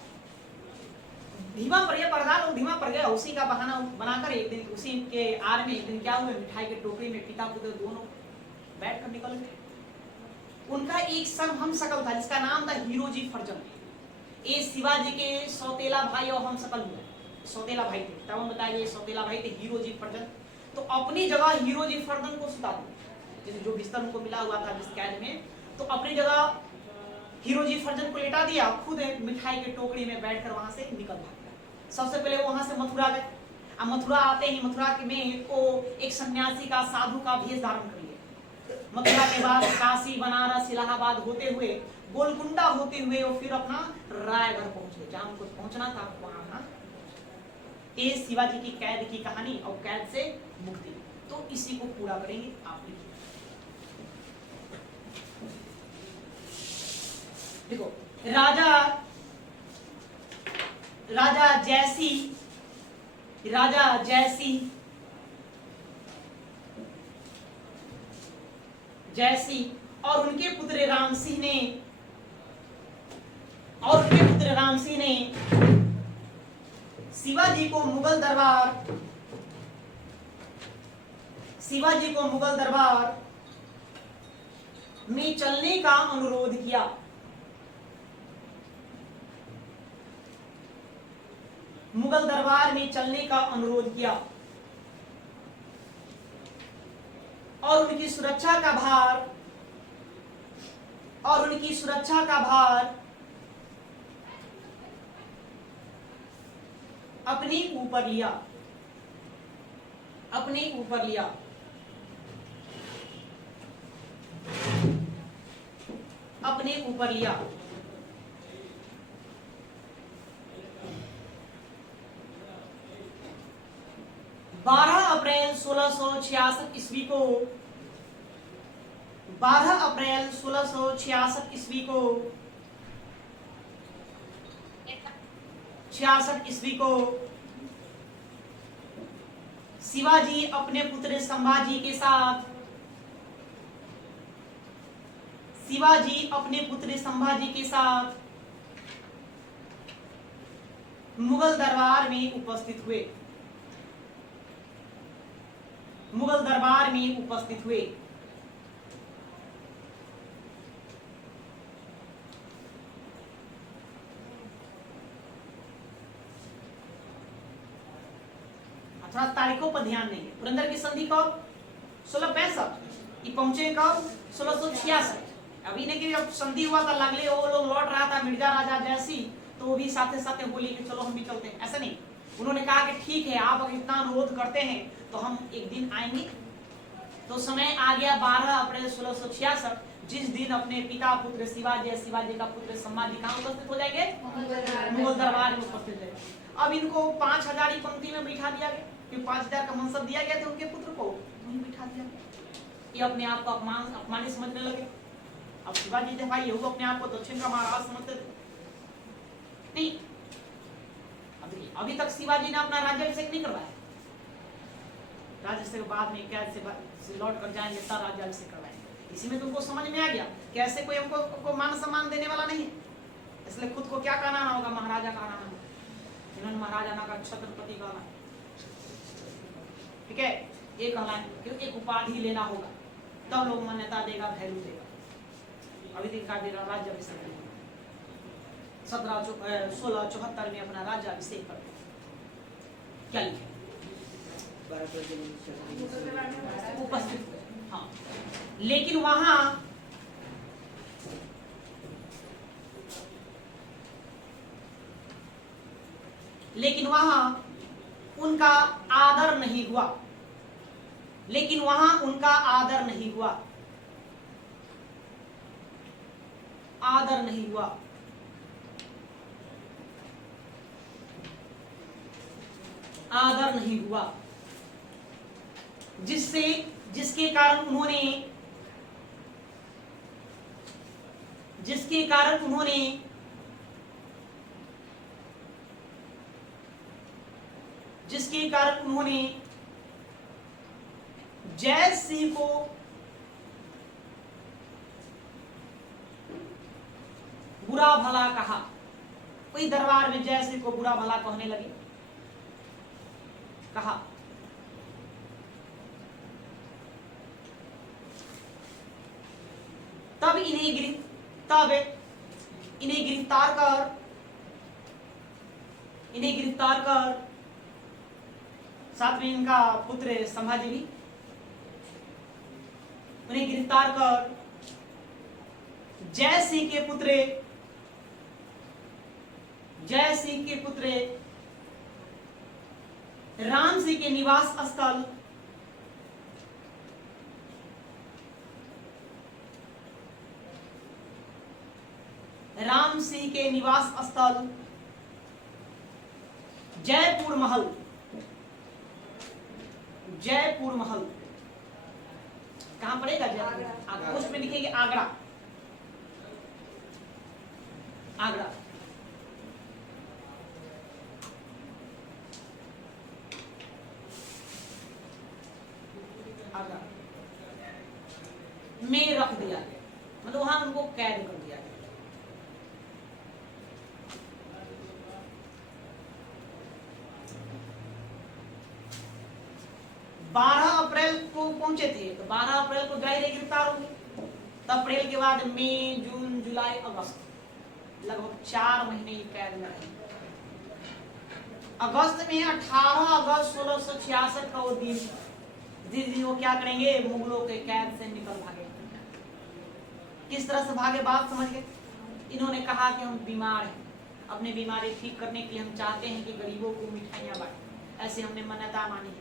धीमा पड़ गया, पहरेदार लोग धीमा पड़ गया। उसी का बहाना बनाकर एक दिन उसी के आड़ में एक दिन क्या हुआ, मिठाई के टोकरी में पिता पुत्र दोनों बैठ कर निकल गए। उनका एक सन हम शकल था जिसका नाम था हीरोजी फर्जन। ये शिवाजी के सौतेला भाई और हम शकल हुए, सौतेला भाई थे। तब हम बताइए सौतेला भाई थे हीरोजी फर्जन। तो अपनी जगह हीरोजी फर्जन को सुता दिया, जैसे जो बिस्तर उनको मिला हुआ था जिस कैद में, तो अपनी जगह हीरोजी फर्जन को लेटा दिया, खुद मिठाई के टोकरी में बैठकर वहां से निकल भागा। सबसे पहले वहां से मथुरा गए। अब मथुरा आते ही मथुरा में को एक सन्यासी का, साधु का भेष धारण कर लिया। मथुरा के बाद काशी, बनारस, इलाहाबाद होते हुए, गोलकुंडा होते हुए वो फिर अपना रायगढ़ पहुंचे, जहां उनको पहुंचना था वहां अपना। ये शिवाजी की कैद की कहानी और कैद से मुक्ति, तो इसी को पूरा करेंगे। आप लिखिए, देखो राजा जयसी और उनके पुत्र राम सिंह ने शिवाजी को मुगल दरबार में चलने का अनुरोध किया। मुगल दरबार में चलने का अनुरोध किया और उनकी सुरक्षा का भार अपने ऊपर लिया। 12 अप्रैल 1666 ईस्वी को 66 ईस्वी को शिवाजी अपने पुत्र संभाजी के साथ मुगल दरबार में उपस्थित हुए। अथवा तारीखों पर ध्यान नहीं है। पुरंदर की संधि कब 1665, ये पहुंचे कब 1666। अभी नहीं कि जब संधि हुआ था लगले वो लोग लौट रहा था मिर्जा राजा जैसी, तो वो भी साथे साथे बोली कि चलो हम भी चलते हैं, ऐसा नहीं। उन्होंने कहा कि ठीक है, आप अगर इतना अनुरोध करते हैं तो हम एक दिन आएंगे। तो समय आ गया 12 अप्रैल 1666, जिस दिन अपने पिता पुत्र शिवाजी का पुत्र संभाजी कहाँ उपस्थित हो जाएंगे, मुगल दरबार में उपस्थित है। अब इनको 5000 की पंक्ति में बिठा दिया गया, क्योंकि 5000 का मनसब दिया गया था उनके पुत्र को, वहीं बिठा दिया गया। ये अपने आप को अपमानित समझने लगे। अब शिवाजी थे भाई, वो अपने आप को दक्षिण का महाराज समझते थे नहीं। अभी तक शिवाजी ने अपना राज्याभिषेक नहीं करवाया, राज्याभिषेक बाद में कैद से लौट कर जाएंगे तब राज्याभिषेक करवाएंगे। इसी में तुमको समझ में आ गया कि ऐसे कोई हमको मान सम्मान देने वाला नहीं है, इसलिए खुद को क्या कहना होगा, महाराजा कहना होगा। इन्होंने महाराजा ना का छत्रपति कहना, ठीक है, ये कहना है, क्योंकि एक उपाधि लेना होगा तब लोग मान्यता देगा, वैल्यू देगा। अभी तक राज्याभिषेक 1674 में अपना राज्याभिषेक करते क्या लिखे उपस्थित हुए। हाँ, लेकिन वहां उनका आदर नहीं हुआ, लेकिन वहां उनका आदर नहीं हुआ, आदर नहीं हुआ। आदर नहीं हुआ, जिससे जिसके कारण उन्होंने जिसके कारण उन्होंने जिसके कारण उन्होंने जय सिंह को बुरा भला कहा। कोई दरबार में जय सिंह को बुरा भला कहने लगे, कहा। तब इन्हें गिरफ्तार कर साथ में इनका पुत्र संभाजी भी, उन्हें गिरफ्तार कर जय सिंह के पुत्र राम सिंह के निवास स्थल जयपुर महल कहां पड़ेगा? आगरा। उसमें लिखेंगे आगरा। आगरा में रख दिया गया, मतलब वहां उनको कैद कर दिया गया। बारह अप्रैल को पहुंचे थे, तो 12 अप्रैल को जाहिर गिरफ्तार होंगे। तब अप्रैल के बाद मई, जून, जुलाई, अगस्त, लगभग 4 महीने कैद में रहे। अगस्त में 18 अगस्त 1666 का वो दिन, जिस दिन वो क्या करेंगे, मुगलों के कैद से निकल भागे। किस तरह से भागे, बात समझ गए? इन्होंने कहा कि हम बीमार हैं, अपनी बीमारी ठीक करने के लिए हम चाहते हैं कि गरीबों को मिठाइयां बांटें, ऐसे हमने मान्यता मानी।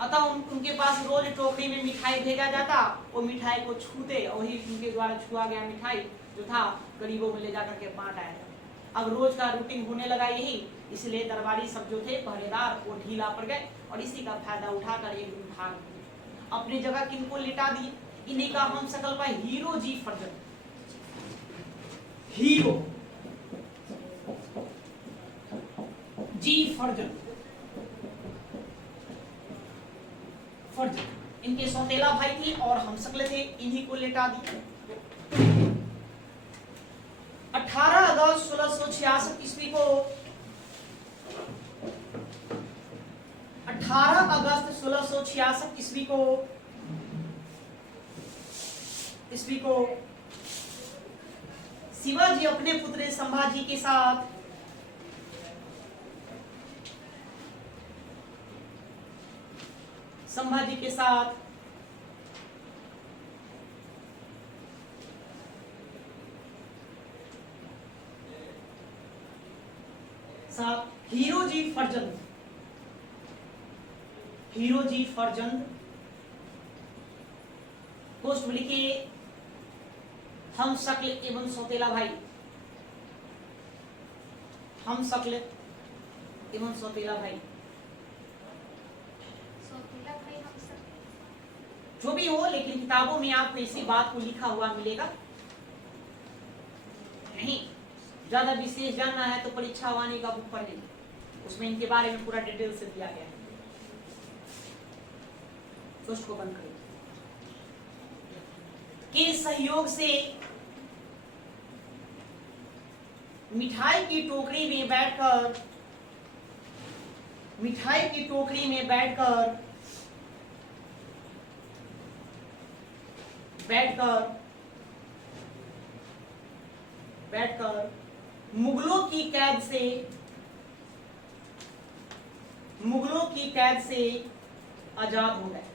अतः उनके पास रोज टोकरी में मिठाई भेजा जाता, वो मिठाई को छूते, वही उनके द्वारा छुआ गया मिठाई जो था गरीबों में ले जाकर के बांट आया जाता। अब रोज का रूटीन होने लगा यही, इसलिए दरबारी सब जो थे पहरेदार वो ढीला पड़ गए और इसी का फायदा उठाकर एक दिन भाग गए। अपनी जगह किनको लिटा दिए? इन्हीं का हम सकल का हीरो जी फर्जन, हीरो जी फर्जन, इनके सौतेला भाई थे और हम सकले थे, इन्हीं को लेटा दिए। 18 अगस्त 1666 ईस्वी को 18 अगस्त 1666 ईस्वी को शिवाजी अपने पुत्र संभाजी के साथ हीरो जी फर्जंद पोस्ट में लिखे हम शक्ल एवं सौतेला भाई, हम शक्ल एवं सौतेला भाई, जो भी हो, लेकिन किताबों में आपको इसी बात को लिखा हुआ मिलेगा नहीं। ज्यादा विशेष जानना है तो परीक्षा वाणी का बुक पढ़ लीजिए, उसमें इनके बारे में पूरा डिटेल से दिया गया है। तो उसको बंद करिए। के सहयोग से मिठाई की टोकरी में बैठकर मुगलों की कैद से आजाद हो गए।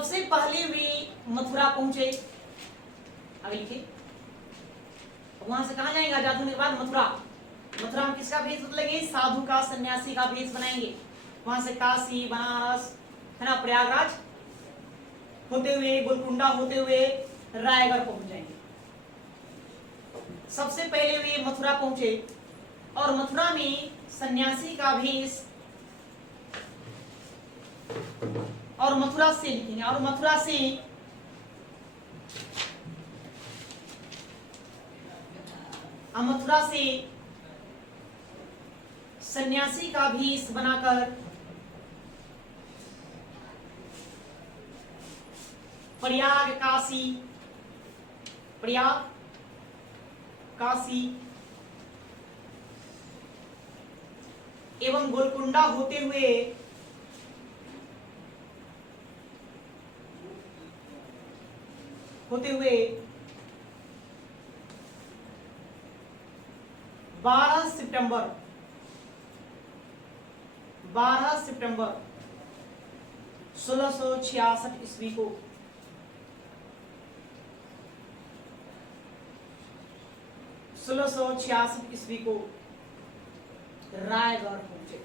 सबसे पहले वे मथुरा पहुंचे। आगे लिखिए, वहां से कहां जाएंगे आजाद होने के बाद? मथुरा। मथुरा में किसका भेष बदलेंगे? साधु का, सन्यासी का भेष बनाएंगे। वहां से काशी, बनारस, है ना, प्रयागराज होते हुए, गोलकुंडा होते हुए रायगढ़ पहुंच जाएंगे। सबसे पहले वे मथुरा पहुंचे और मथुरा में सन्यासी का भेष, और मथुरा से लिखेंगे, और मथुरा से सन्यासी का भेष बनाकर प्रयाग, काशी एवं गोलकुंडा होते हुए 12 सितंबर 1666 ईस्वी को रायगढ़ पहुंचे।